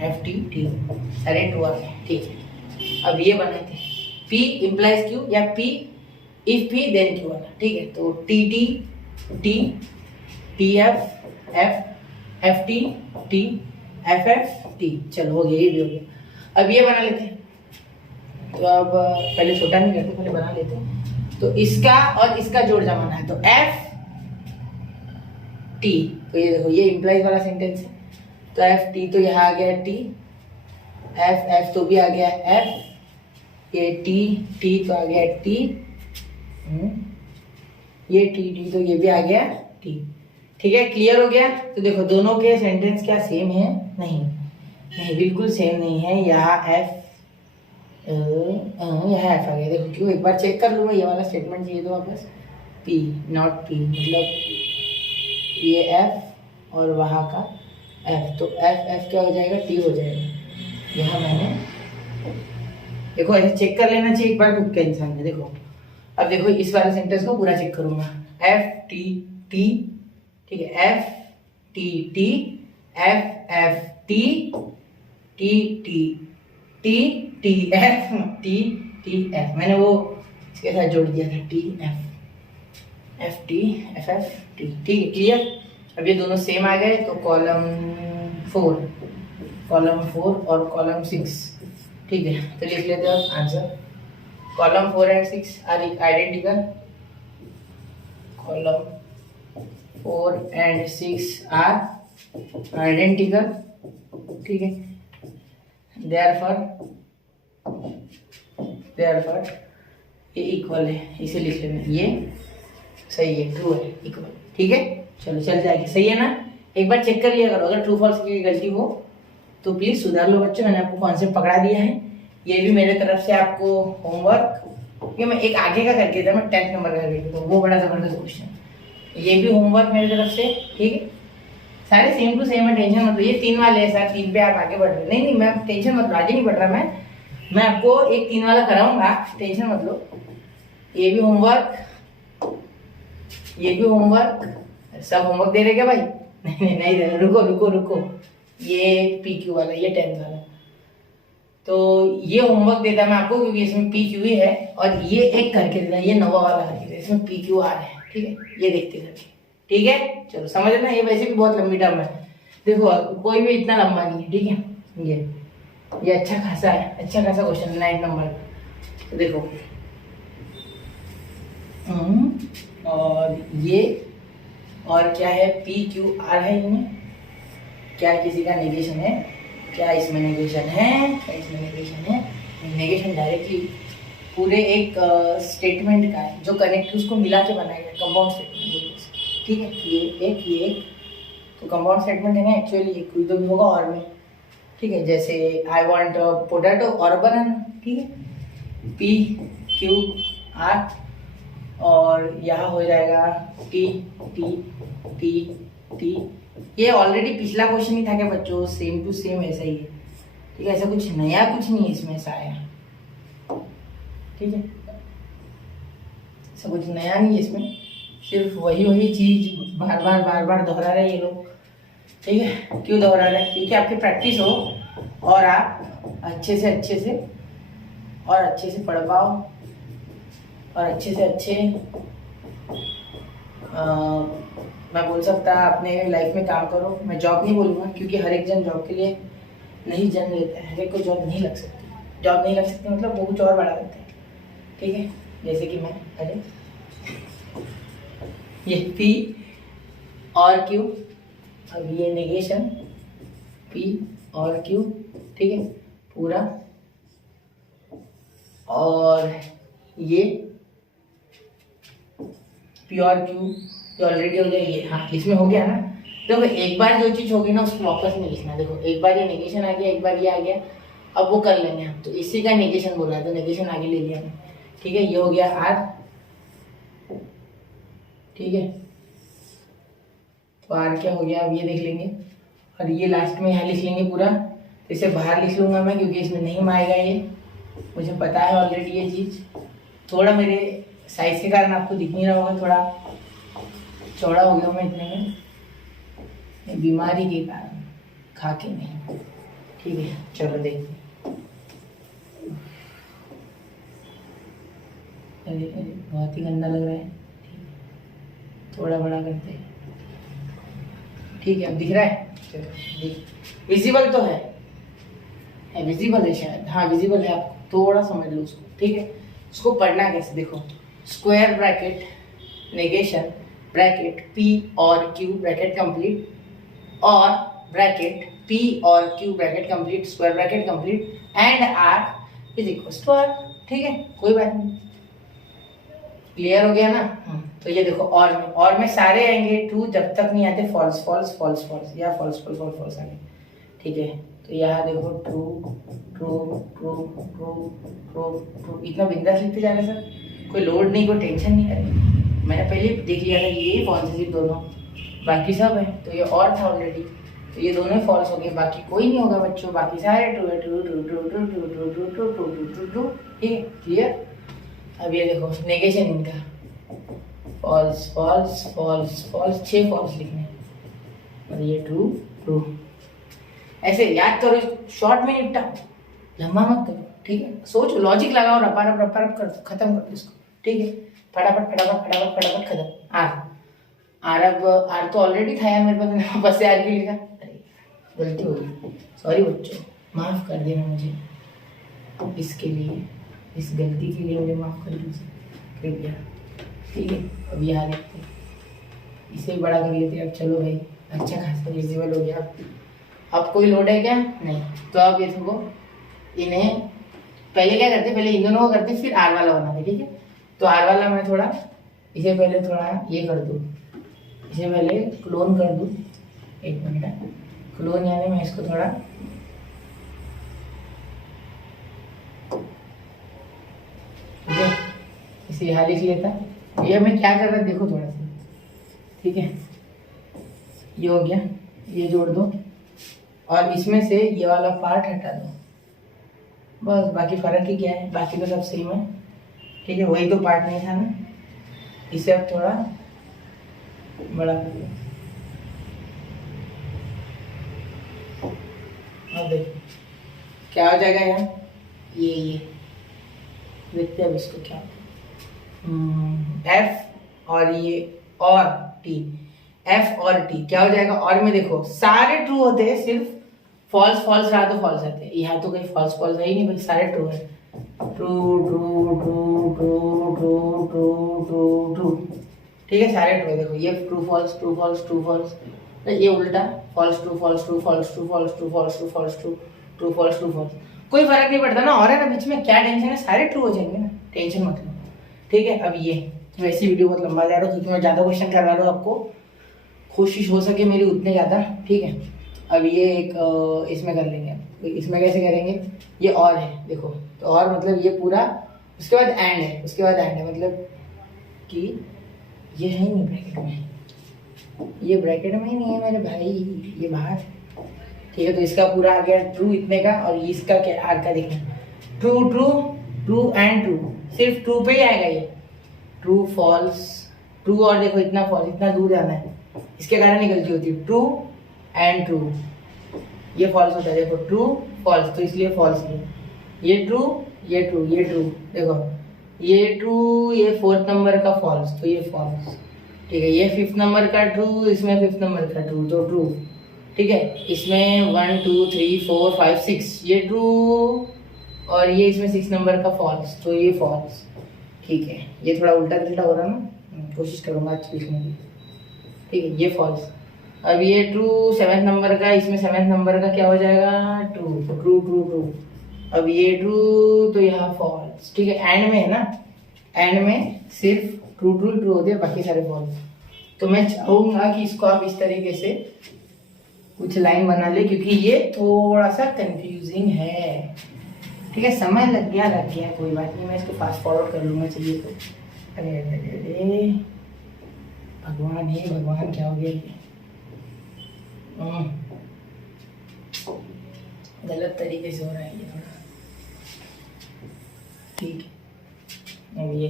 F T T, सारे ट्रू आ गए, ठीक है। अब ये बनाए थे पी इम्प्लाइज क्यू या P if P then Q वाला, ठीक है, तो T T T T F F F T T F F T, चलो हो गया, ये भी हो गया। अब ये बना लेते हैं, तो अब पहले छोटा नहीं करते, पहले बना लेते हैं। तो इसका और इसका जोड़ जमाना है, तो एफ टी, तो ये देखो ये इम्प्लाइज वाला सेंटेंस है, तो एफ टी, तो यहाँ आ गया टी, एफ एफ तो भी आ गया एफ, ये टी टी तो आ गया टी, ये टी टी तो ये भी आ गया टी, ठीक है, क्लियर हो गया। तो देखो दोनों के सेंटेंस क्या सेम है, नहीं बिल्कुल सेम नहीं है, यहाँ एफ यहाँ एफ आ गया, देखो क्यों, एक बार चेक कर लूँ, ये वाला स्टेटमेंट चाहिए तो वापस, पी नॉट पी, मतलब ये एफ और वहाँ का एफ, तो एफ क्या हो जाएगा, टी हो जाएगा। यहाँ मैंने देखो ऐसे चेक कर लेना चाहिए एक बार खुद के इंसान में, देखो अब देखो इस वाले सेंटेंस को पूरा चेक करूंगा, एफ टी टी, ठीक है, F T T F F T T T T T F T T F, मैंने वो इसके साथ जोड़ दिया था, T F F T F F T, ठीक है, क्लियर। अब ये दोनों सेम आ गए, तो कॉलम 4 और कॉलम 6, ठीक है, तो लिख लेते हैं answer. Column 4 and 6 are identical, column 4 and 6 are identical, ठीक है, देयरफॉर ये इक्वल है, इसे लिख लेना, ये सही है, ट्रू है, इक्वल, ठीक है, चलो चल जाएगी, सही है ना। एक बार चेक कर लिया करो, अगर ट्रू फॉल्स की गलती हो तो प्लीज सुधार लो बच्चों, मैंने आपको कॉन्सेप्ट पकड़ा दिया है। ये भी मेरे तरफ से आपको होमवर्क, ये मैं एक आगे का करके था, मैं 10th नंबर का करके था, वो बड़ा जबरदस्त क्वेश्चन। ये भी होमवर्क मेरी तरफ से, ठीक है। सारे सेम टू सेम है, टेंशन मत लो। ये 3 वाले हैं सर, 3 पे आप आगे बढ़ रहे हो। नहीं मैं टेंशन मत लो, आगे नहीं बढ़ रहा मैं आपको एक 3 वाला कराऊंगा, टेंशन मत लो। ये भी होमवर्क, ये भी होमवर्क, सब होमवर्क दे रहे क्या भाई? नहीं दे रहे, रुको। ये PQ वाला, ये 10th वाला, तो ये होमवर्क देता मैं आपको क्योंकि इसमें PQ ही है, और ये एक करके देता, ये 9वां वाला करके देता, इसमें PQR है, ठीक है। ये देखते करके, ठीक है। चलो समझना, ये वैसे भी बहुत लंबी टर्म है, देखो कोई भी इतना लंबा नहीं है, ठीक है। ये अच्छा खासा है, अच्छा खासा क्वेश्चन है 9 नंबर। तो देखो और ये और क्या है, PQR है, इनमें क्या किसी का नेगेशन है? क्या इसमें नेगेशन है? क्या इसमें नेगेशन है? नेगेशन डायरेक्टली पूरे एक स्टेटमेंट का है जो कनेक्ट उसको मिला के बनाया गया, कंपाउंड स्टेटमेंट, ठीक है। ये एक तो कंपाउंड स्टेटमेंट है ना, एक्चुअली एक कोई तो भी होगा और में, ठीक है। जैसे आई वांट पोटैटो और बनाना, ठीक है, PQR, और यहाँ हो जाएगा T। ये ऑलरेडी पिछला क्वेश्चन ही था क्या बच्चों? सेम टू सेम ऐसा ही है, ठीक है। ऐसा कुछ नया कुछ नहीं है इसमें, ऐसा आया, ठीक है। ऐसा कुछ नया नहीं है इसमें, सिर्फ वही चीज बार बार दोहरा रहे ये लोग, ठीक है। क्यों दोहरा रहे? क्योंकि आपकी प्रैक्टिस हो और आप अच्छे से पढ़ पाओ, और अच्छे से अच्छे मैं बोल सकता अपने लाइफ में काम करो। मैं जॉब नहीं बोलूँगा क्योंकि हर एक जन जॉब के लिए नहीं जन लेता है, हर एक को जॉब नहीं लग सकती मतलब वो कुछ और बड़ा रहता है, ठीक है। जैसे कि मैं, अरे ये P और Q, अब ये नेगेशन P और Q, ठीक है पूरा, और ये P और Q जो ऑलरेडी हो गया, ये हाँ इसमें हो गया ना। देखो एक बार जो चीज होगी ना उसको वापस नहीं लिखना। देखो एक बार ये नेगेशन आ गया, एक बार ये आ गया, अब वो कर लेंगे हम, तो इसी का नेगेशन बोला है, तो नेगेशन आगे ले लिया, ठीक है। ये हो गया R, ठीक है। तो R क्या हो गया, अब ये देख लेंगे, और ये लास्ट में यहाँ लिख लेंगे पूरा। इसे बाहर लिख लूंगा मैं क्योंकि इसमें नहीं आएगा, ये मुझे पता है ऑलरेडी। ये चीज़ थोड़ा मेरे साइज के कारण आपको दिख नहीं रहा होगा, थोड़ा चौड़ा हो गया मैं इतने में, बीमारी के कारण, खा के नहीं, ठीक है। चलो देखते, अरे बहुत ही गंदा लग रहा है, थोड़ा बड़ा करते हैं, ठीक है। अब दिख रहा है, चलो विजिबल तो है, विजिबल है शायद, हाँ विजिबल है, आप थोड़ा समझ लो उसको, ठीक है। उसको पढ़ना कैसे, देखो square bracket negation bracket P और Q ब्रैकेट कंप्लीट, और ब्रैकेट P और Q bracket complete, square bracket complete, and R is equal to R, ठीक है। कोई बात नहीं, क्लियर हो गया ना। तो ये देखो और में सारे आएंगे ट्रू जब तक नहीं आते फॉल्स फॉल्स फॉल्स फॉल्स या फॉल्स फॉल्स फॉल्स फॉल्स आएंगे, ठीक है। तो यहाँ देखो true true true true true true, इतना बिंदास लिखते जा रहे सर, कोई लोड नहीं, कोई टेंशन नहीं। अरे मैंने पहले देख लिया था ये फॉल्स है, दोनों, बाकी सब है। तो ये और था ऑलरेडी, तो ये दोनों फॉल्स हो गए, बाकी कोई नहीं होगा बच्चों, बाकी सारे ट्रू है, true true true true true true true true true true true true, ठीक है क्लियर। अब ये देखो नेगेशन इनका, false false false false, 6 false लिखने, और ये ट्रू ट्रू, ऐसे याद करो, शॉर्ट में निपटाओ, लंबा मत करो, ठीक है। सोचो, लॉजिक लगाओ, रपा रप कर खत्म कर दो इसको, ठीक है। फटाफट खत्म। आर अब तो ऑलरेडी था यार मेरे पास, मैंने वापस से आर क्यों लिखा, गलती हो गई, सॉरी बच्चों, माफ कर देना मुझे इसके लिए, इस गलती के लिए मुझे माफ कर दीजिए, ठीक है। अब यहाँ देखते, इसे भी बड़ा कर लेते हैं। अब चलो भाई, अच्छा खासा विजिबल हो गया। अब कोई लोड है क्या? नहीं। तो अब ये देखो, इन्हें पहले क्या करते, पहले इन दोनों को करते, फिर आर वाला बनाते, ठीक है। तो आर वाला मैं थोड़ा इसे पहले थोड़ा ये कर दूँ, इसे पहले क्लोन कर दूँ, एक मिनट, क्लोन यानी मैं इसको थोड़ा इसे यहाँ लिख लेता। ये मैं क्या कर रहा देखो थोड़ा सा, ठीक है। ये हो गया, ये जोड़ दो और इसमें से ये वाला पार्ट हटा दो, बस। बाकी फर्क ही क्या है, बाकी तो सब सेम है, ठीक है। वही तो पार्ट नहीं था ना, इसे अब थोड़ा बड़ा कर दो और देखो क्या हो जाएगा यहाँ। ये देखते हैं अब इसको क्या एफ और ये और टी, एफ और टी क्या हो जाएगा। और में देखो सारे ट्रू होते हैं, सिर्फ फॉल्स फॉल्स रहा तो फॉल्स आते हैं। यहाँ तो कहीं फॉल्स फॉल्स है ही नहीं भाई, सारे ट्रू है। True true true true true true true true, ठीक है, सारे ट्रू है। देखो ये true false true false true false, ये उल्टा false true false true false true false true false true false true true false true false. कोई फर्क नहीं पड़ता ना, और है ना बीच में, क्या टेंशन है, सारे ट्रू हो जाएंगे ना, टेंशन मत लो, ठीक है। अब ये वैसी वीडियो बहुत लंबा जा रहा है क्योंकि मैं ज़्यादा क्वेश्चन करवा रहा हूँ आपको, कोशिश हो सके मेरी उतने ज़्यादा, ठीक है। अब ये एक इसमें कर लेंगे, इसमें कैसे करेंगे, ये और है देखो, तो और मतलब ये पूरा, उसके बाद एंड है, उसके बाद एंड है, मतलब कि ये है ही नहीं ब्रैकेट में, ये ब्रैकेट में ही नहीं है मेरे भाई, ये बाहर, ठीक है। तो इसका पूरा आ गया ट्रू इतने का, और इसका क्या आर का देखना, true true true and true, सिर्फ ट्रू पे ही आएगा ये, ट्रू फॉल्स ट्रू, और देखो इतना फॉल्स, इतना दूर जाना है, इसके कारण ही गलती होती है, ट्रू एंड ट्रू, ये फॉल्स होता है, देखो ट्रू फॉल्स, तो इसलिए फॉल्स ये ट्रू ये ट्रू ये ट्रू, देखो ये ट्रू, ये 4th नंबर का फॉल्स, तो ये फॉल्स, ठीक है। ये 5th नंबर का ट्रू, इसमें 5th नंबर का ट्रू, तो ट्रू, ठीक है। इसमें 1 2 3 4 5 6 ये ट्रू, और ये इसमें 6 नंबर का फॉल्स, तो ये फॉल्स, ठीक है। ये थोड़ा उल्टा तिल्टा हो रहा ना, कोशिश करूँगा आज लिखने की, ठीक है। ये फॉल्स, अब ये ट्रू 7th नंबर का, इसमें 7th नंबर का क्या हो जाएगा, ट्रू, तो ट्रू ट्रू ट्रू। अब ये ट्रू, तो यहाँ फॉल्स, ठीक है। एंड में है ना, एंड में सिर्फ ट्रू ट्रू ट्रू होते हैं, बाकी सारे फॉल्स। तो मैं चाहूँगा कि इसको आप इस तरीके से कुछ लाइन बना ले, क्योंकि ये थोड़ा सा कंफ्यूजिंग है, ठीक है। समय लग गया कोई बात नहीं, मैं इसको फास्ट फॉरवर्ड कर लूँगा, चाहिए तो। अरे अरे अरे भगवान हे भगवान, क्या हो गया ये, गलत तरीके से हो रहा है ये थोड़ा, ठीक है। अब ये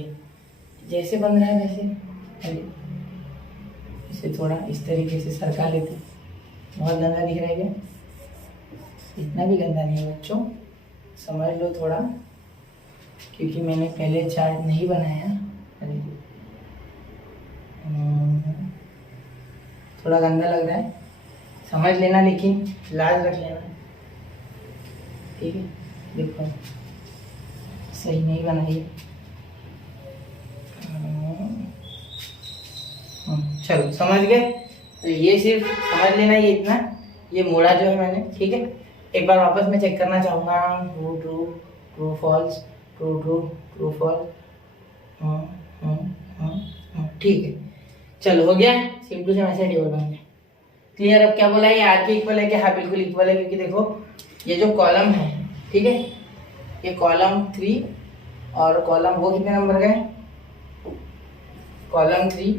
जैसे बन रहा है वैसे, अरे इसे थोड़ा इस तरीके से सरका लेते, बहुत गंदा दिख रहा है क्या, इतना भी गंदा नहीं है बच्चों, समझ लो थोड़ा, क्योंकि मैंने पहले चार्ट नहीं बनाया। अरे थोड़ा गंदा लग रहा है, समझ लेना, लेकिन लाज रख लेना, ठीक है। देखो सही नहीं बनाई, चलो समझ गए। तो ये सिर्फ समझ लेना, ये इतना, ये मोड़ा जो है मैंने, ठीक है। एक बार वापस मैं चेक करना चाहूँगा, true true true false true true true false, ठीक है। चलो हो गया, सिंपल से वैसे टेबल बन गया, क्लियर। अब क्या बोला, ये आर के इक्वल है क्या, हाँ बिल्कुल इक्वल है, क्योंकि देखो ये जो कॉलम है, ठीक है, ये कॉलम 3 और कॉलम वो कितने नंबर का है, column 3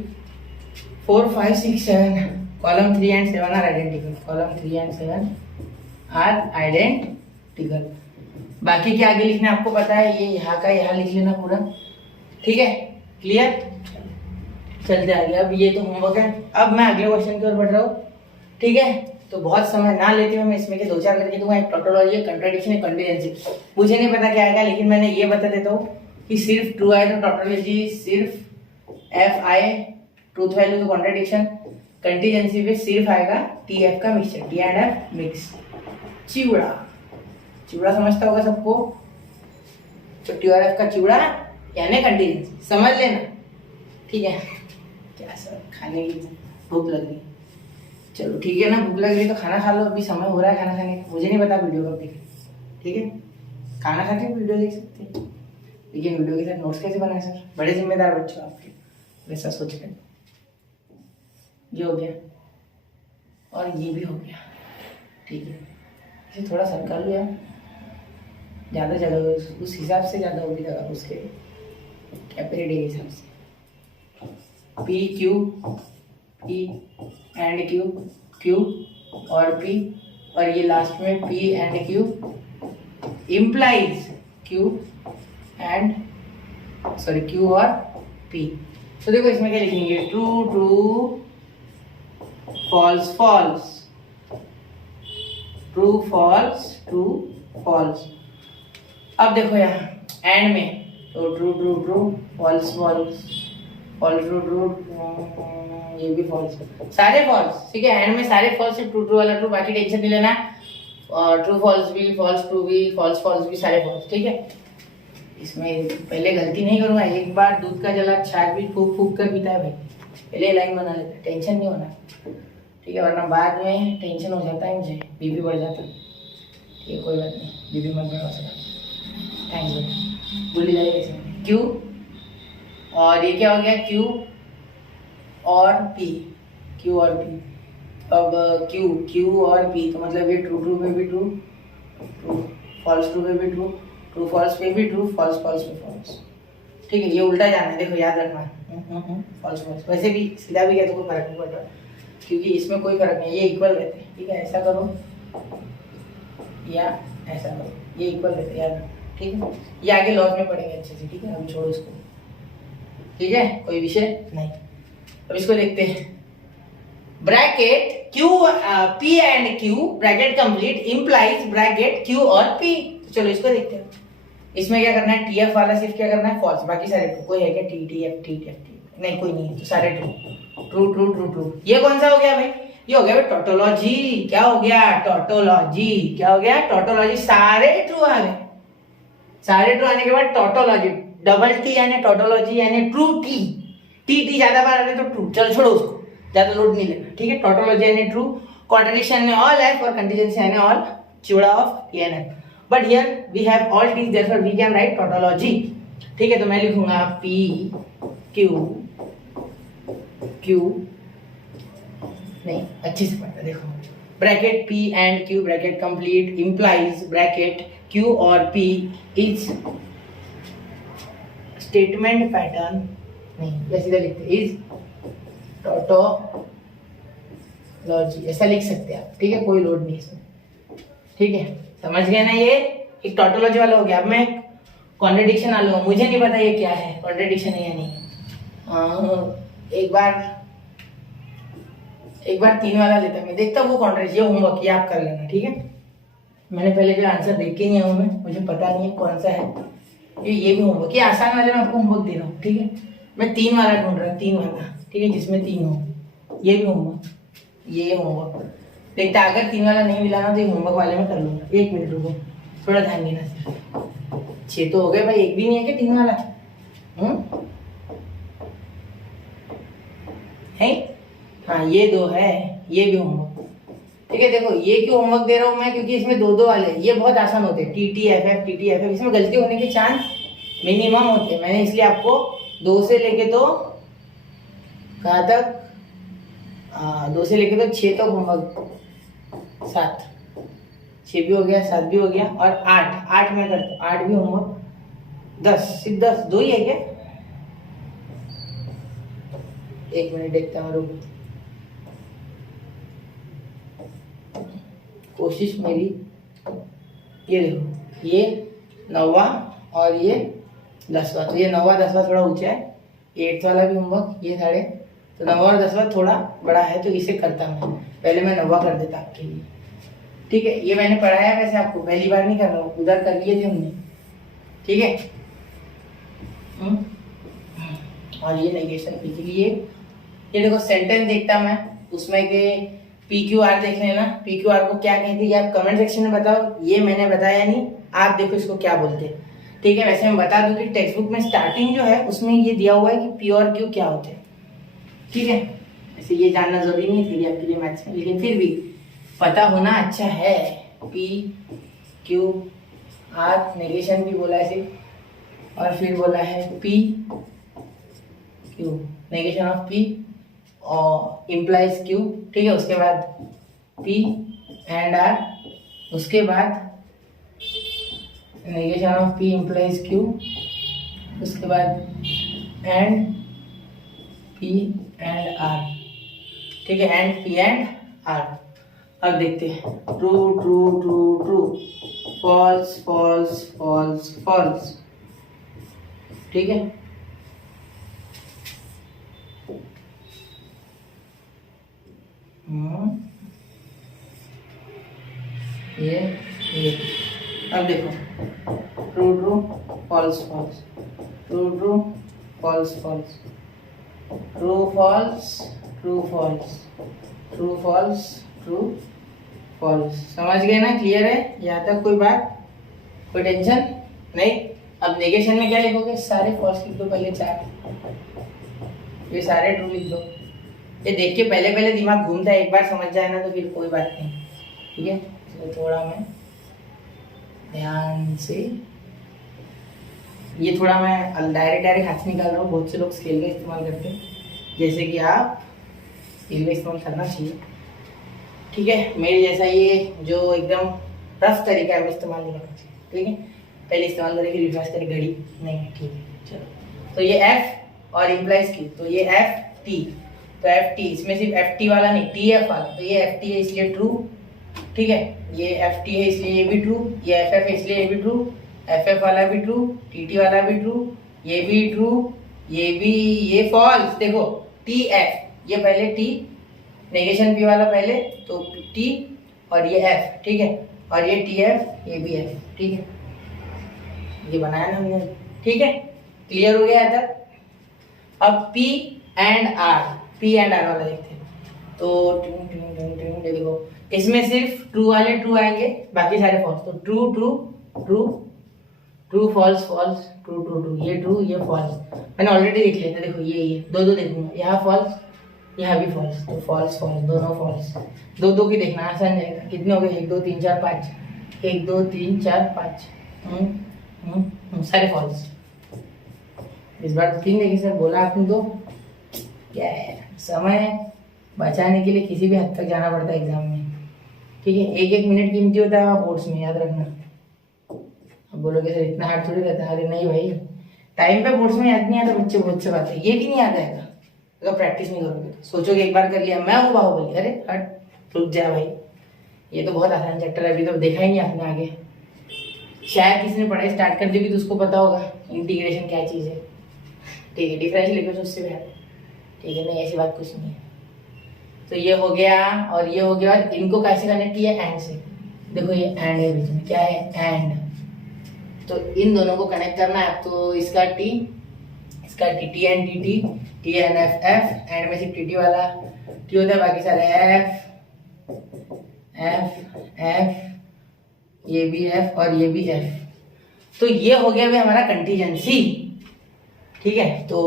4 5 6 7, column 3 and 7 are identical, column 3 and 7 are identical. बाकी क्या आगे लिखना आपको पता है, ये यहाँ का यहाँ लिख लेना पूरा, ठीक है, क्लियर। चलते आगे, अब ये तो होमवर्क है, अब मैं अगले क्वेश्चन की ओर बढ़ रहा हूँ, ठीक है। तो बहुत समय ना लेते हुए मैं इसमें के 2-4 करके दूंगा, एक टोटोलॉजी, कंट्राडिक्शन, एक कंटीजेंसी। मुझे नहीं पता क्या आएगा, लेकिन मैंने ये बता देता हूँ कि सिर्फ ट्रू आए तो टोटोलॉजी, सिर्फ एफ आए ट्रूथ वैल्यू तो कॉन्ट्राडिक्शन, कंटीजेंसी पे सिर्फ आएगा टी एफ का mixture, T and F mix. चिवड़ा, चिवड़ा समझता होगा सबको, तो टी और एफ का चिवड़ा यानी कंटीजेंसी, समझ लेना, ठीक है। क्या सर खाने की भूख लग रही, चलो ठीक है ना, भूख लग रही तो खाना खा लो, अभी समय हो रहा है खाना खाने का, मुझे नहीं पता वीडियो कब देखें, ठीक है। खाना खा के वीडियो देख सकते हैं, लेकिन वीडियो के साथ नोट्स कैसे बनाए सर, बड़े जिम्मेदार बच्चों आपके, वैसा सोच कर। ये हो गया और ये भी हो गया, ठीक है। इसे थोड़ा सर्कल लो यार, ज़्यादा जगह उस हिसाब से ज़्यादा होगी जगह उसके, कैपिटल के हिसाब से P Q and Q, Q और पी, और ये लास्ट में P and Q implies Q and Q और पी। तो देखो इसमें क्या लिखेंगे, true true false false, true false true false. अब देखो यहाँ एंड में तो true true true false false, false true true, ये भी फॉल्स, सारे फॉल्स। ठीक है, एंड में सारे फॉल्स, सिर्फ ट्रू ट्रू वाला ट्रू, बाकी टेंशन नहीं लेना। और ट्रू फॉल्स भी, फॉल्स ट्रू भी, फॉल्स फॉल्स भी, सारे फॉल्स। ठीक है, इसमें पहले गलती नहीं करूंगा। एक बार दूध का जला छाछ भी फूक फूक कर पीता है भाई, पहले लाइन बना लेता है, टेंशन नहीं होना। ठीक है, वरना बाद में टेंशन हो जाता है, मुझे बीपी बढ़ जाता है। ठीक है, कोई बात नहीं, बीपी मत बढ़ा सकता। थैंक्स भाई, भूल जाइए कैसे। क्यू और ये क्या हो गया, क्यू और पी, क्यू और पी। अब क्यू और पी, तो मतलब ये ट्रू ट्रू में भी ट्रू, ट्रू फॉल्स ट्रू में भी ट्रू, ट्रू फॉल्स पे भी ट्रू, फॉल्स फॉल्स पे फॉल्स। ठीक है, ये उल्टा जाना है, देखो याद रखना। फॉल्स फॉल्स, वैसे भी सीधा भी कहते कोई फर्क नहीं पड़ता, क्योंकि इसमें कोई फर्क नहीं, ये इक्वल रहते हैं। ठीक है, ऐसा करो या ऐसा करो, ये इक्वल रहते हैं यार। ठीक है, ये आगे लॉज में पढ़ेंगे अच्छे से। ठीक है, अभी छोड़ो इसको। ठीक है, कोई विषय नहीं। अब इसको देखते हैं, bracket Q P and Q bracket complete implies bracket Q और पी। तो चलो इसको देखते हैं। इसमें क्या करना है, टी एफ वाला सिर्फ क्या करना है, फॉल्स, बाकी सारे ट्रू। कोई है क्या T T F T T F T, नहीं कोई नहीं है, तो सारे true true true true true. ये कौन सा हो गया भाई, ये हो गया टोटोलॉजी। क्या हो गया, टोटोलॉजी। क्या हो गया, टोटोलॉजी। सारे ट्रू आ गए, सारे ट्रू आने के बाद टोटोलॉजी, डबल टी यानी टोटोलॉजी यानी ट्रू टी, टी टी ज्यादा बार आ रहे तो ट्रू। चल छोड़ो उसको, ज्यादा लोड नहीं लेना। ठीक है, टोटोलॉजी यानी ट्रू, कॉन्ट्रडिक्शन में ऑल एफ और कंटीजेंसी यानी ऑल, चिवड़ा of T and F. But here we have all T, therefore we can write tautology. ठीक है, तो मैं लिखूंगा पी क्यू क्यू, नहीं अच्छे से पढ़ना, देखो bracket P and Q bracket complete implies bracket Q और पी इज स्टेटमेंट पैटर्न, नहीं या सीधा लिखते इज टोटोलॉजी, ऐसा लिख सकते हैं आप। ठीक है, कोई लोड नहीं इसमें। ठीक है, समझ गए ना, ये एक टोटोलॉजी वाला हो गया। अब मैं कॉन्ट्रडिक्शन आ लूंगा, मुझे नहीं पता ये क्या है, कॉन्ट्रडिक्शन है या नहीं। एक बार 3 वाला लेता मैं, देखता वो कॉन्ट्रडिक्शन, ये होमवर्क ये आप कर लेना। ठीक है, मैंने पहले जो आंसर देख के नहीं आया हूँ, मैं मुझे पता नहीं है कौन सा है। ये भी होमवर्क, ये आसान वाले में आपको होमवर्क दे रहा हूँ। ठीक है, मैं 3 वाला ढूंढ रहा हूँ, 3 वाला। ठीक है, जिसमें 3 हो, ये भी होमवर्क, ये होमवर्क देखता। अगर 3 वाला नहीं मिला ना तो ये होमवर्क वाले में कर लूंगा। 1 मिनट रुको, थोड़ा ध्यान देना। सिर्फ 6 तो हो गए भाई, एक भी नहीं है क्या 3 वाला है? हाँ, ये 2 है, ये भी होमवर्क। ठीक है, देखो ये क्यों होमवर्क दे रहा हूँ मैं, क्योंकि इसमें 2 वाले, ये बहुत आसान होते हैं, T T F F T T F F, इसमें गलती होने के चांस मिनिमम होते हैं। मैंने इसलिए आपको 2 से लेके तो कहाँ तक, 2 से लेके तो 6 तक होमवर्क, 7, 6 भी हो गया, 7 भी हो गया, और 8 में करता हूँ, 8 भी होमवर्क, 10, सिर्फ 10, 2 ही है क्या? 1 मिनट देखता हूँ, रुक। कोशिश मेरी, ये देखो, ये 9वां और ये 10वां, तो ये 9वां 10वां थोड़ा ऊंचा है, 8th वाला भी होमवर्क ये साढ़े, तो 9वां और 10वां थोड़ा बड़ा है, तो इसे करता हूँ। पहले मैं 9वां कर देता आपके लिए। ठीक है, ये मैंने पढ़ाया वैसे आपको, पहली बार नहीं कर रहा हूँ, उधर कर लिए थे हमने। ठीक है, और ये नेगेशन के लिए, ये देखो सेंटेंस देखता मैं, उसमें के पी क्यू आर देख लेना, पी क्यू आर को क्या कहते हैं आप कमेंट सेक्शन में बताओ। ये मैंने बताया नहीं, आप देखो इसको क्या बोलते हैं। ठीक है, वैसे मैं बता दूं कि टेक्स्ट बुक में स्टार्टिंग जो है उसमें ये दिया हुआ है कि पी और क्यू क्या होते हैं। ठीक है, वैसे ये जानना जरूरी नहीं है आपके लिए मैथ्स में, लेकिन फिर भी पता होना अच्छा है। पी क्यू आर, नेगेशन भी बोला है सिर्फ, और फिर बोला है P Q, negation of P और इम्प्लाइज क्यू। ठीक है, उसके बाद पी एंड आर, उसके बाद negation of P implies Q, उसके बाद एंड पी एंड आर, ठीक है, एंड पी एंड आर। अब देखते हैं, true true true true, false false false false, ठीक है। ये अब देखो, true true false false, true true false false, true false true false, true false true false. समझ गए ना? क्लियर है यहाँ तक? कोई बात, कोई टेंशन नहीं? अब नेगेशन में क्या लिखोगे? सारे फॉल्स लिख दो पहले, 4, ये सारे ट्रू लिख दो। ये देख के पहले पहले दिमाग घूमता है, एक बार समझ जाए ना तो फिर कोई बात नहीं, ठीक है। तो थोड़ा मैं ध्यान से, ये थोड़ा मैं डायरेक्ट हाथ से निकाल रहा हूँ। बहुत से लोग स्केल का इस्तेमाल करते हैं, जैसे कि आप स्केल का इस्तेमाल करना चाहिए, ठीक है। मेरे जैसा ये जो एकदम रफ तरीका है वो इस्तेमाल नहीं करना चाहिए, ठीक है। पहले इस्तेमाल करेंगे, रिवर्स करें, घड़ी नहीं, ठीक है। चलो, तो ये एफ और इम्प्लाइज क्यू, तो ये एफ टी, तो एफ टी, इसमें सिर्फ एफ टी वाला नहीं, टी एफ वाला, तो ये एफ टी है इसलिए ट्रू, ठीक है। ये एफ टी है इसलिए ये भी ट्रू, ये एफ एफ है इसलिए ये भी ट्रू, एफ एफ वाला भी ट्रू, टी टी वाला भी ट्रू, ये भी ट्रू, ये भी, ये फॉल्स। देखो टी एफ, ये पहले टी, नेगेशन पी वाला पहले, तो टी और ये एफ, ठीक है, और ये टी एफ, ये भी एफ, ठीक है। ये बनाया ना हमने, ठीक है। क्लियर हो गया है तक? अब P and R, P and R वाला देखते हैं। तो देखो, इसमें सिर्फ ट्रू वाले ट्रू आएंगे, बाकी सारे फॉल्स। तो true true true, true false false, true true true, ये ट्रू ये फॉल्स। मैंने ऑलरेडी देख लिया था, देखो ये दो दो देखूंगा, यहाँ फॉल्स यहाँ भी फॉल्स, तो फॉल्स फॉल्स दोनों फॉल्स, दो दो की देखना आसान रहेगा। कितने हो गए? 1 2 3 4 5, 1 2 3 4 5, सारे फॉल्स। इस बार तो 3 देखिए सर, बोला आपने तो क्या है, समय बचाने के लिए किसी भी हद तक जाना पड़ता है एग्जाम में, ठीक है। 1 मिनट कीमती होता है बोर्ड्स में, याद रखना। अब बोलोगे सर इतना हार्ड थोड़ी रहता है, अरे नहीं भाई, टाइम पे बोर्ड्स में याद नहीं आता बच्चे, बहुत से बात है, ये भी नहीं याद आएगा अगर प्रैक्टिस नहीं करोगे तो। सोचोगे एक बार कर लिया, मैं हूँ बाहुबली, अरे हट रुक जा भाई, ये तो बहुत आसान चैप्टर है, अभी तो देखा ही नहीं आपने आगे। शायद किसी ने पढ़ाई स्टार्ट कर दी भी तो उसको पता होगा इंटीग्रेशन क्या चीज़ है, ठीक है। डिफरेंशियल इक्वेशन उससे भी है, ठीक है, नहीं ऐसी बात कुछ नहीं है। तो ये हो गया और ये हो गया, और इनको कैसे कनेक्ट किया? एंड से। देखो ये एंड है बीच में, क्या है? एंड। तो इन दोनों को कनेक्ट करना है, तो इसका टी, इसका T, T and T T, T and F F, and में सिर्फ टी टी वाला टी होता है, बाकी सारे एफ एफ एफ, ये भी एफ और ये भी एफ। तो ये हो गया भाई हमारा कंटीजेंसी, ठीक है। तो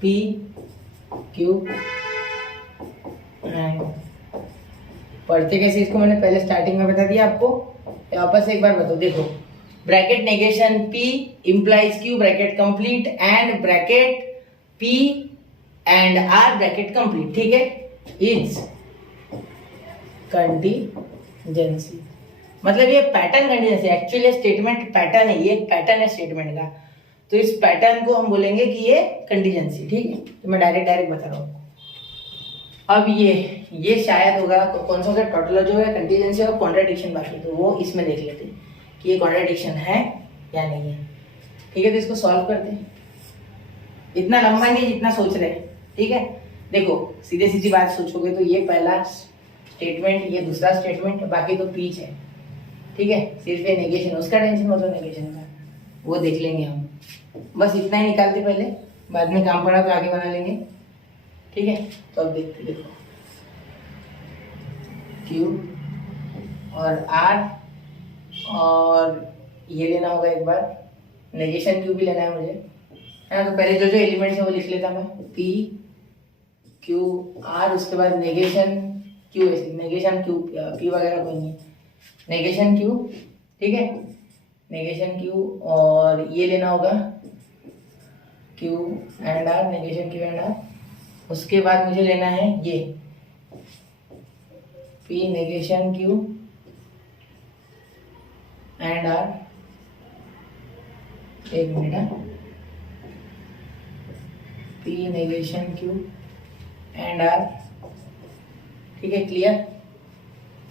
पी क्यू पढ़ते कैसे इसको मैंने पहले स्टार्टिंग में बता दिया आपको, वापस एक बार बताओ। देखो, bracket negation P implies Q bracket complete and bracket P and R bracket complete, ठीक है, इज कंटीजेंसी। मतलब ये pattern contingency, actually statement pattern है, ये पैटर्न है स्टेटमेंट का, तो इस पैटर्न को हम बोलेंगे कि ये कंटीजेंसी, ठीक है। तो मैं डायरेक्ट बता रहा हूँ। अब ये शायद होगा, तो कौन सा होगा? टोटोलॉजी होगा, कंटीजेंसी और कॉन्ट्राडिक्शन बाकी, तो वो इसमें देख लेते हैं कि ये कॉन्ट्राडिक्शन है या नहीं है, ठीक है। तो इसको सॉल्व करते हैं, इतना लंबा नहीं जितना सोच रहे हैं, ठीक है। देखो सीधे सीधी बात सोचोगे तो ये पहला स्टेटमेंट, ये दूसरा स्टेटमेंट, बाकी तो पीच है, ठीक है। सिर्फ ये नेगेशन, उसका टेंशन मत लो, नेगेशन का वो देख लेंगे हम, बस इतना ही निकालते पहले, बाद में काम पड़ा तो आगे बना लेंगे, ठीक है। तो अब देखते, देखो Q और R, और ये लेना होगा एक बार, नेगेशन Q भी लेना है मुझे, है ना। तो पहले जो जो एलिमेंट्स है वो लिख लेता मैं, P Q R, उसके बाद negation Q, negation Q, P वगैरह कोई नहीं, नेगेशन Q, ठीक है, नेगेशन Q, और ये लेना होगा Q and R, negation Q and R। उसके बाद मुझे लेना है ये P negation Q and R, एक minute, P negation Q and R. ठीक है, क्लियर।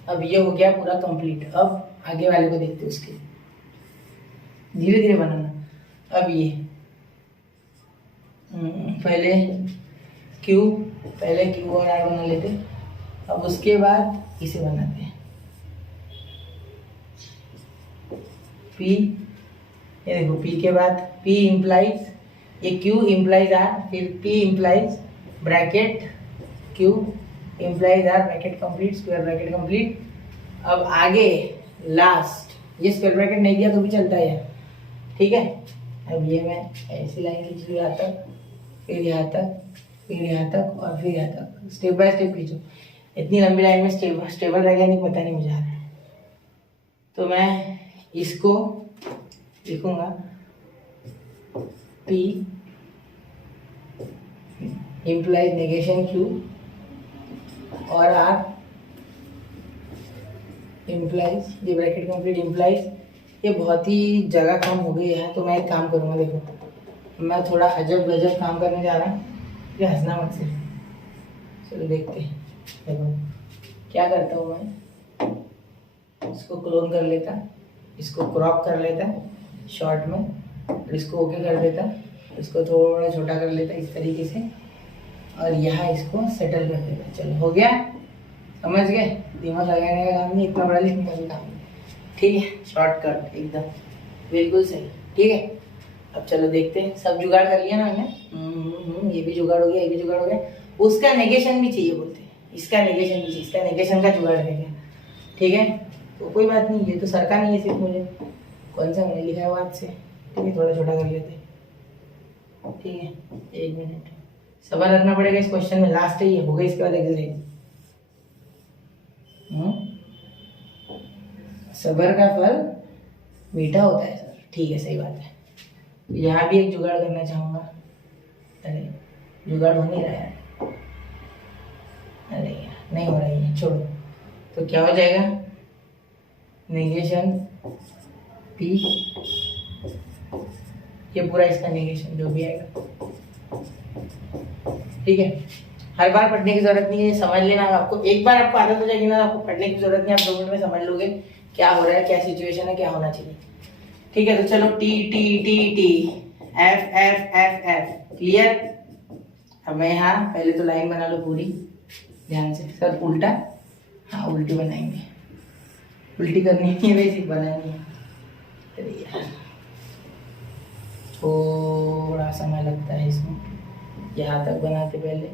अब ये हो गया पूरा कंप्लीट। अब आगे वाले को देखते हैं, उसके धीरे धीरे बनाना। अब ये पहले क्यू और आर बना लेते, अब उसके बाद इसे बनाते हैं पी। ये देखो, पी के बाद पी इम्प्लाइज, ये क्यू इम्प्लाइज आर, फिर P implies bracket Q implies R, bracket complete, square bracket complete. अब आगे लास्ट, ये स्क्वायर ब्रैकेट नहीं दिया तो भी चलता है, ठीक है। अब ये मैं ऐसी लाइन खींच लूँ यहाँ तक, फिर यहाँ तक, फिर यहाँ तक और फिर यहाँ तक, स्टेप बाय स्टेप खींचो। इतनी लंबी लाइन में स्टेबल रह गया नहीं, पता नहीं मुझे आ रहा है। तो मैं इसको लिखूंगा P इम्प्लाइज नेगेशन Q और R इम्प्लाइज, ये ब्रैकेट कंप्लीट इम्प्लाइज। ये बहुत ही जगह कम हो गई है, तो मैं एक काम करूँगा। देखो, मैं थोड़ा अजब गजब काम करने जा रहा हूँ, ये हंसना मत से। चलो देखते हैं। देखो क्या करता हूँ मैं, इसको क्लोन कर लेता, इसको क्रॉप कर लेता शॉर्ट में, और इसको ओके कर देता, इसको थोड़ा छोटा कर लेता इस तरीके से, और यहाँ इसको सेटल कर देता। चलो हो गया, समझ गए। दिमाग लगाने का काम नहीं, इतना बड़ा लिखने का भी काम नहीं, ठीक है। शॉर्टकट एकदम बिल्कुल सही, ठीक है। अब चलो देखते हैं, सब जुगाड़ कर लिया ना हमने। ये भी जुगाड़ हो गया, ये भी जुगाड़ हो गया। उसका नेगेशन भी चाहिए बोलते हैं, इसका नेगेशन भी चाहिए, इसका नेगेशन का जुगाड़ है क्या, ठीक है। तो कोई बात नहीं, ये तो सर का नहीं है, सिर्फ मुझे कौन सा मैंने लिखा है वो हाथ से, ठीक है। थोड़ा छोटा कर लेते, ठीक है। 1 मिनट सबर रखना पड़ेगा इस क्वेश्चन में, लास्ट है ये, हो गई इसके बाद एक्सरसाइज। सबर का फल मीठा होता है सर, ठीक है, सही बात है। यहाँ भी एक जुगाड़ करना चाहूँगा। अरे जुगाड़ हो नहीं रहा है, अरे यार नहीं हो रहा है, छोड़ो। तो क्या हो जाएगा, नेगेशन P, ये पूरा इसका नेगेशन जो भी आएगा, ठीक है। हर बार पढ़ने की जरूरत नहीं है, समझ लेना। आपको एक बार आपको आदत हो जाएगी ना, आपको पढ़ने की जरूरत नहीं, आप 2 मिनट में समझ लोगे क्या हो रहा है, क्या सिचुएशन है, क्या होना चाहिए, ठीक है। तो चलो T T T T F F F F, clear. अब मैं यहाँ पहले तो लाइन बना लो पूरी ध्यान से। सर उल्टा, हाँ उल्टी बनाएंगे, उल्टी करनी है, बेसिक बनानी है। अरे यार थोड़ा समय लगता है इसमें, यहाँ तक बनाते पहले,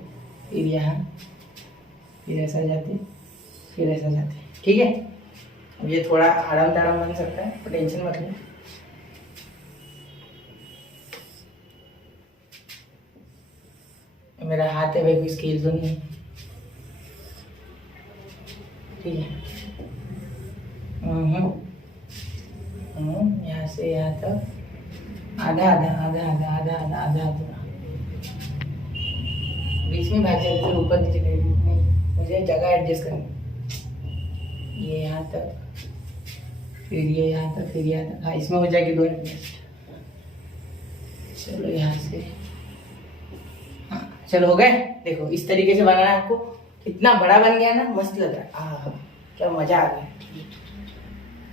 फिर यहाँ, फिर ऐसा जाते, फिर ऐसा जाते, ठीक है। अब ये थोड़ा आराम दाराम बन सकता है, तो टेंशन मत लो। मेरा हाथ है भाई, कोई स्केल तो नहीं है, ठीक है। यहाँ से यहाँ तक आधा आधा आधा आधा आधा आधा आधा आधा, बीच में भाग जाते, फिर ऊपर नीचे नहीं, मुझे जगह एडजस्ट करनी। ये यहाँ तक, फिर ये यहाँ तक, फिर यहाँ तक, हाँ इसमें हो जाएगी 2 एडजस्ट। चलो यहाँ से, हाँ चलो हो गए। देखो इस तरीके से बनाना है आपको, कितना बड़ा बन गया ना, मस्त लग रहा है, क्या मजा आ गया।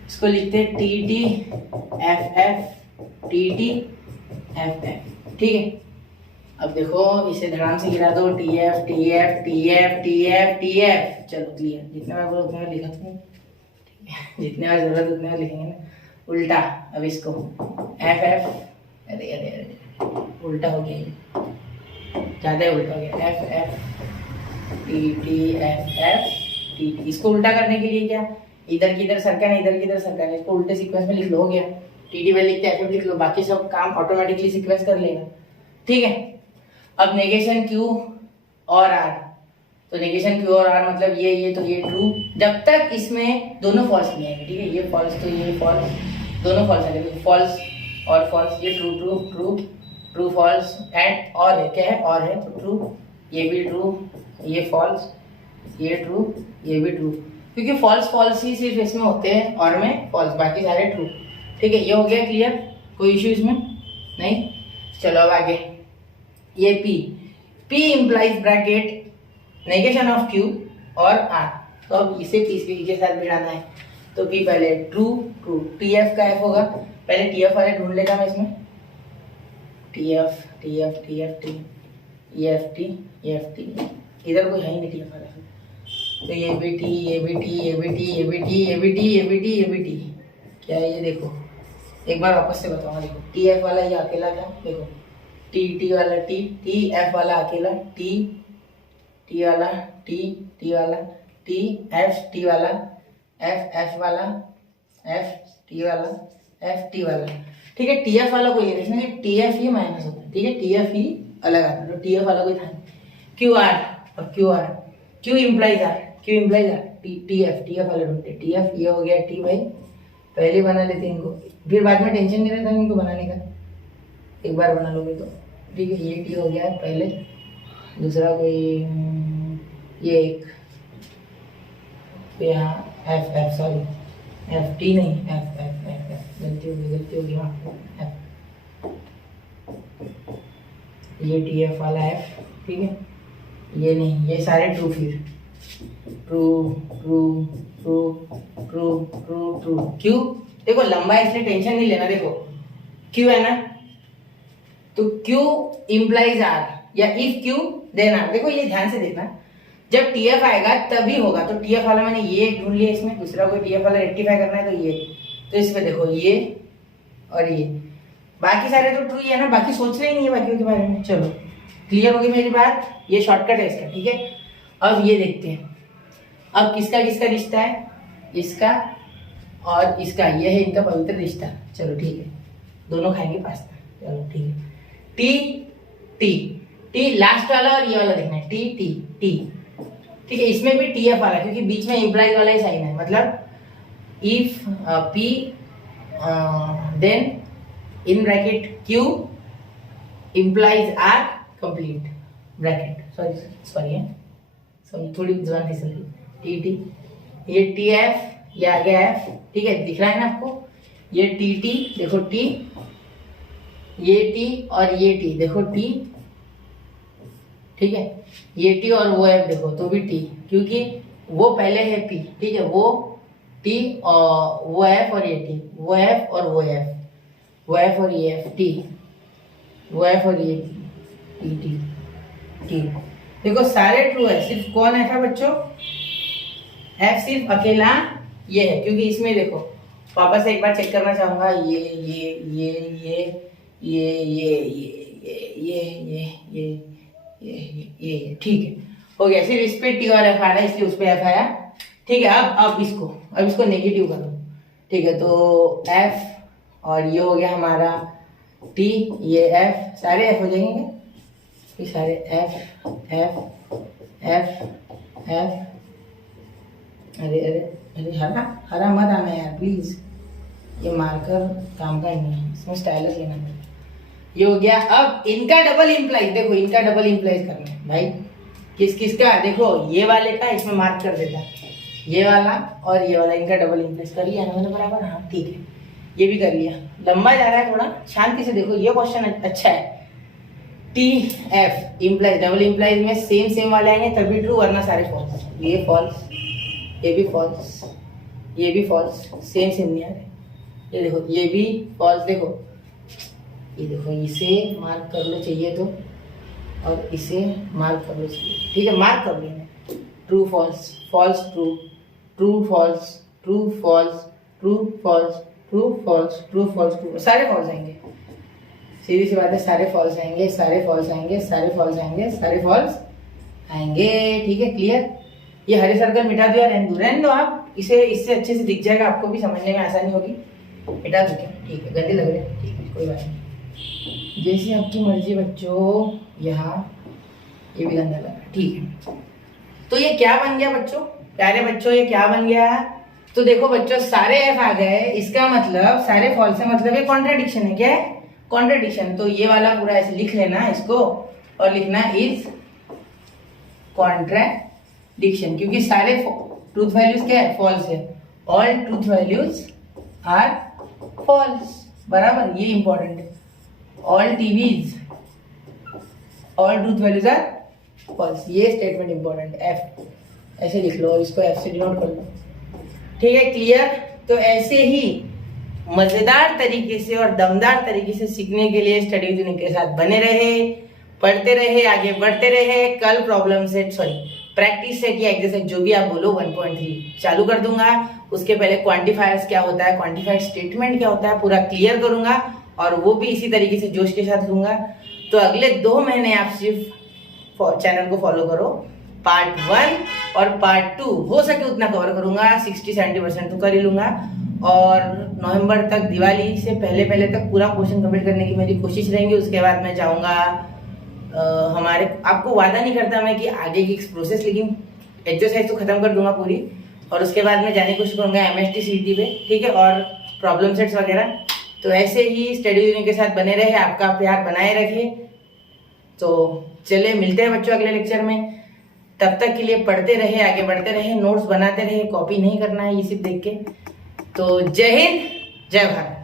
इसको लिखते हैं T T F F, T T F F, ठीक है। अब देखो इसे धड़ाम से गिरा दो, T F T F T F T F T F. चलो क्लियर, जितने बार बोलो उतने बार लिखा तुमने, जितने बार जरूरत उतने बार लिखेंगे ना। उल्टा, अब इसको एफ एफ, अरे अरे अरे उल्टा हो गया, ये ज़्यादा उल्टा हो गया। F F T T F F T T. इसको उल्टा करने के लिए क्या, इधर की इधर सरकना, इधर की इधर सरकना, इसको उल्टे सीक्वेंस में लिख लो, हो गया। टी टी में लिखते एफ एफ लिख लो, बाकी सब काम ऑटोमेटिकली सीक्वेंस कर लेगा, ठीक है। अब नेगेशन क्यू और आर, तो नेगेशन क्यू और आर मतलब ये तो ये ट्रू, जब तक इसमें दोनों फॉल्स नहीं आएंगे, ठीक है। ये फॉल्स तो ये फॉल्स, दोनों फॉल्स आएंगे, फॉल्स और फॉल्स, ये true true true true false and और है, क्या है और है तो ट्रू, ये भी ट्रू, ये फॉल्स, ये ट्रू, ये भी ट्रू, क्योंकि फॉल्स फॉल्स ही सिर्फ इसमें होते हैं और में फॉल्स, बाकी सारे ट्रू, ठीक है। ये हो गया क्लियर, कोई इश्यू इसमें नहीं। चलो अब आगे, ये P implies bracket negation of Q और R। तो अब इसे P के साथ मिलाना है, तो P पहले ट्रू ट्रू, TF का F होगा, पहले TF वाले ढूंढ लेगा मैं इसमें, TF TF TF T EFT EFT, इधर कोई है ही नहीं TF वाला, तो ये भी T ये भी T ये भी T ये भी T ये भी T ये भी T ये भी T, क्या है ये देखो, एक बार वापस से बताऊंगा, देखो TF वाला ये अकेला था, देखो T वाला TF वाला अकेला T वाला T वाला T वाला F वाला T वाला T वाला, ठीक है। TF वाला कोई नहीं, इसमें TF ही माइनस होता है, ठीक है, TF ही अलग आता है, तो TF वाला कोई था नहीं। QR और QR, Q implies R TF वाला ढूंढते, TF ये हो गया T भाई, पहले बना लेते इनको, फिर बाद में टेंशन नहीं रहता इनको बनाने का, एक बार बना लोगे तो ठीक है। ये T हो गया पहले, दूसरा कोई ये एक, तो यहाँ F सॉरी FT नहीं F गलती होगी हाँ F, ये TF वाला F, ठीक है, ये नहीं, ये सारे ट्रू, फिर ट्रू क्यू, देखो लंबा है इसलिए टेंशन नहीं लेना, देखो क्यू है ना, तो क्यू इम्प्लाइज आर या इफ क्यू देन आर, देखो ये ध्यान से देखना, जब TF आएगा तभी होगा, तो TF वाला मैंने ये ढूंढ लिया, इसमें दूसरा कोई TF वाला रेक्टिफाई करना है तो ये, तो इसमें देखो ये और ये, बाकी सारे तो ट्रू ही है ना, बाकी सोच रहे ही नहीं है बाकियों के बारे में। चलो क्लियर होगी मेरी बात, ये शॉर्टकट है इसका, ठीक है। अब ये देखते हैं, अब किसका किसका रिश्ता है, इसका और इसका, ये है इनका पवित्र रिश्ता, चलो ठीक है, दोनों खाएंगे पास्ता, चलो ठीक है। टी लास्ट वाला और ये वाला देखना है, टी ठीक है, इसमें भी TF वाला, क्योंकि बीच में इम्प्लाइज वाला ही साइन है, मतलब if P then in bracket Q implies R complete bracket, sorry थोड़ी जुबान फिसल रही, टी ये TF ये आ गया F, ठीक है, दिख रहा है ना आपको, ये TT देखो T, ये T और ये T देखो T, ठीक है, ये T और वो F देखो तो भी T, क्योंकि वो पहले है P, ठीक है, वो T और वो F और ये T, वो F और वो F, वो F और ये F T, वो F और ये T, देखो सारे ट्रू है, सिर्फ कौन है बच्चों, F सिर्फ अकेला ये है, क्योंकि इसमें देखो वापस एक बार चेक करना चाहूंगा, ये ठीक है, हो गया, सिर्फ इस पे T और F आ रहा है इसलिए उस पे F आया, ठीक है। अब इसको नेगेटिव करो, ठीक है, तो F और ये हो गया हमारा T, ये F, सारे F हो जाएंगे, ये सारे F अरे हरा मत आना यार प्लीज, ये मार्कर काम का नहीं है, इसमें स्टाइलस लेना है। ये हो गया, अब इनका डबल इम्प्लाइज, देखो इनका डबल इम्प्लाइज करना है भाई, किसका, देखो ये वाले का इसमें मार्क कर देता, ये वाला और ये वाला, इनका डबल इम्प्लाइज कर लिया ना मैंने बराबर, हाँ ठीक है, ये भी कर लिया, लंबा जा रहा है थोड़ा, शांति से देखो, ये क्वेश्चन अच्छा है। TF इम्प्लाइज डबल इम्प्लाइज में सेम वाले आएंगे तभी ट्रू, वरना सारे फॉल्स, ये फॉल्स, ये भी फॉल्स, ये भी फॉल्स, सेम नहीं आ रहे, ये देखो ये भी फॉल्स, देखो ये देखो, इसे मार्क कर लो चाहिए तो, और इसे मार्क कर लो चाहिए, ठीक है, मार्क कर लो, true false, false true, true false, true false, true false, true false, true false, true, सारे फॉल्स आएंगे, सीधी सी बात है, सारे फॉल्स आएंगे, सारे फॉल्स आएंगे, सारे फॉल्स आएंगे, सारे फॉल्स आएंगे, ठीक है, क्लियर। ये हरे सर्कल मिटा दो, रहने दो आप, इससे अच्छे से दिख जाएगा, आपको भी समझने में आसानी होगी, मिटा दो क्या, ठीक है, गंदे लग रहे हैं, ठीक है, कोई बात नहीं, जैसे आपकी मर्जी बच्चों, यहाँ ये भी गंदा लग रहा है, ठीक है। तो ये क्या बन गया बच्चों, प्यारे बच्चों, ये क्या बन गया, तो देखो बच्चों सारे F आ गए, इसका मतलब सारे फॉल्स है, मतलब ये कॉन्ट्राडिक्शन है, क्या है, कॉन्ट्राडिक्शन, तो ये वाला पूरा ऐसे लिख लेना इसको, और लिखना इज कॉन्ट्राडिक्शन, क्योंकि सारे ट्रूथ वैल्यूज क्या है, फॉल्स है, all truth values are false, बराबर, ये इंपॉर्टेंट है, all TVs all truth values are false. ये स्टेटमेंट इंपॉर्टेंट, एफ ऐसे लिख लो और इसको एफ से डिनोट कर लो। ठीक है, क्लियर। तो ऐसे ही मजेदार तरीके से और दमदार तरीके से सीखने के लिए स्टडी विद यूनिक के साथ बने रहे, पढ़ते रहे, आगे बढ़ते रहे। कल प्रॉब्लम सेट प्रैक्टिस सेट या एक्सरसाइज जो भी आप बोलो 1.3 चालू कर दूंगा। उसके पहले क्वांटिफायर्स क्या होता है, क्वांटिफायर स्टेटमेंट क्या होता है, पूरा क्लियर करूंगा और वो भी इसी तरीके से जोश के साथ लूंगा। तो अगले 2 महीने आप सिर्फ चैनल को फॉलो करो। पार्ट 1 और पार्ट 2 हो सके उतना कवर करूंगा, 60-70% तो कर ही लूंगा। और नवंबर तक, दिवाली से पहले पहले तक पूरा पोर्शन कंप्लीट करने की मेरी कोशिश रहेंगी। उसके बाद मैं जाऊंगा हमारे, आपको वादा नहीं करता मैं कि आगे की प्रोसेस, लेकिन एक्सरसाइज तो खत्म कर दूंगा पूरी। और उसके बाद मैं जाने की कोशिश करूंगा MST CT पे, ठीक है, और प्रॉब्लम सेट्स वगैरह। तो ऐसे ही स्टडी यूनिक के साथ बने रहे, आपका प्यार बनाए रखे। तो चलिए मिलते हैं बच्चों अगले लेक्चर में। तब तक के लिए पढ़ते रहे, आगे बढ़ते रहे, नोट्स बनाते रहे, कॉपी नहीं करना है ये सिर्फ देख के। तो जय हिंद, जय भारत।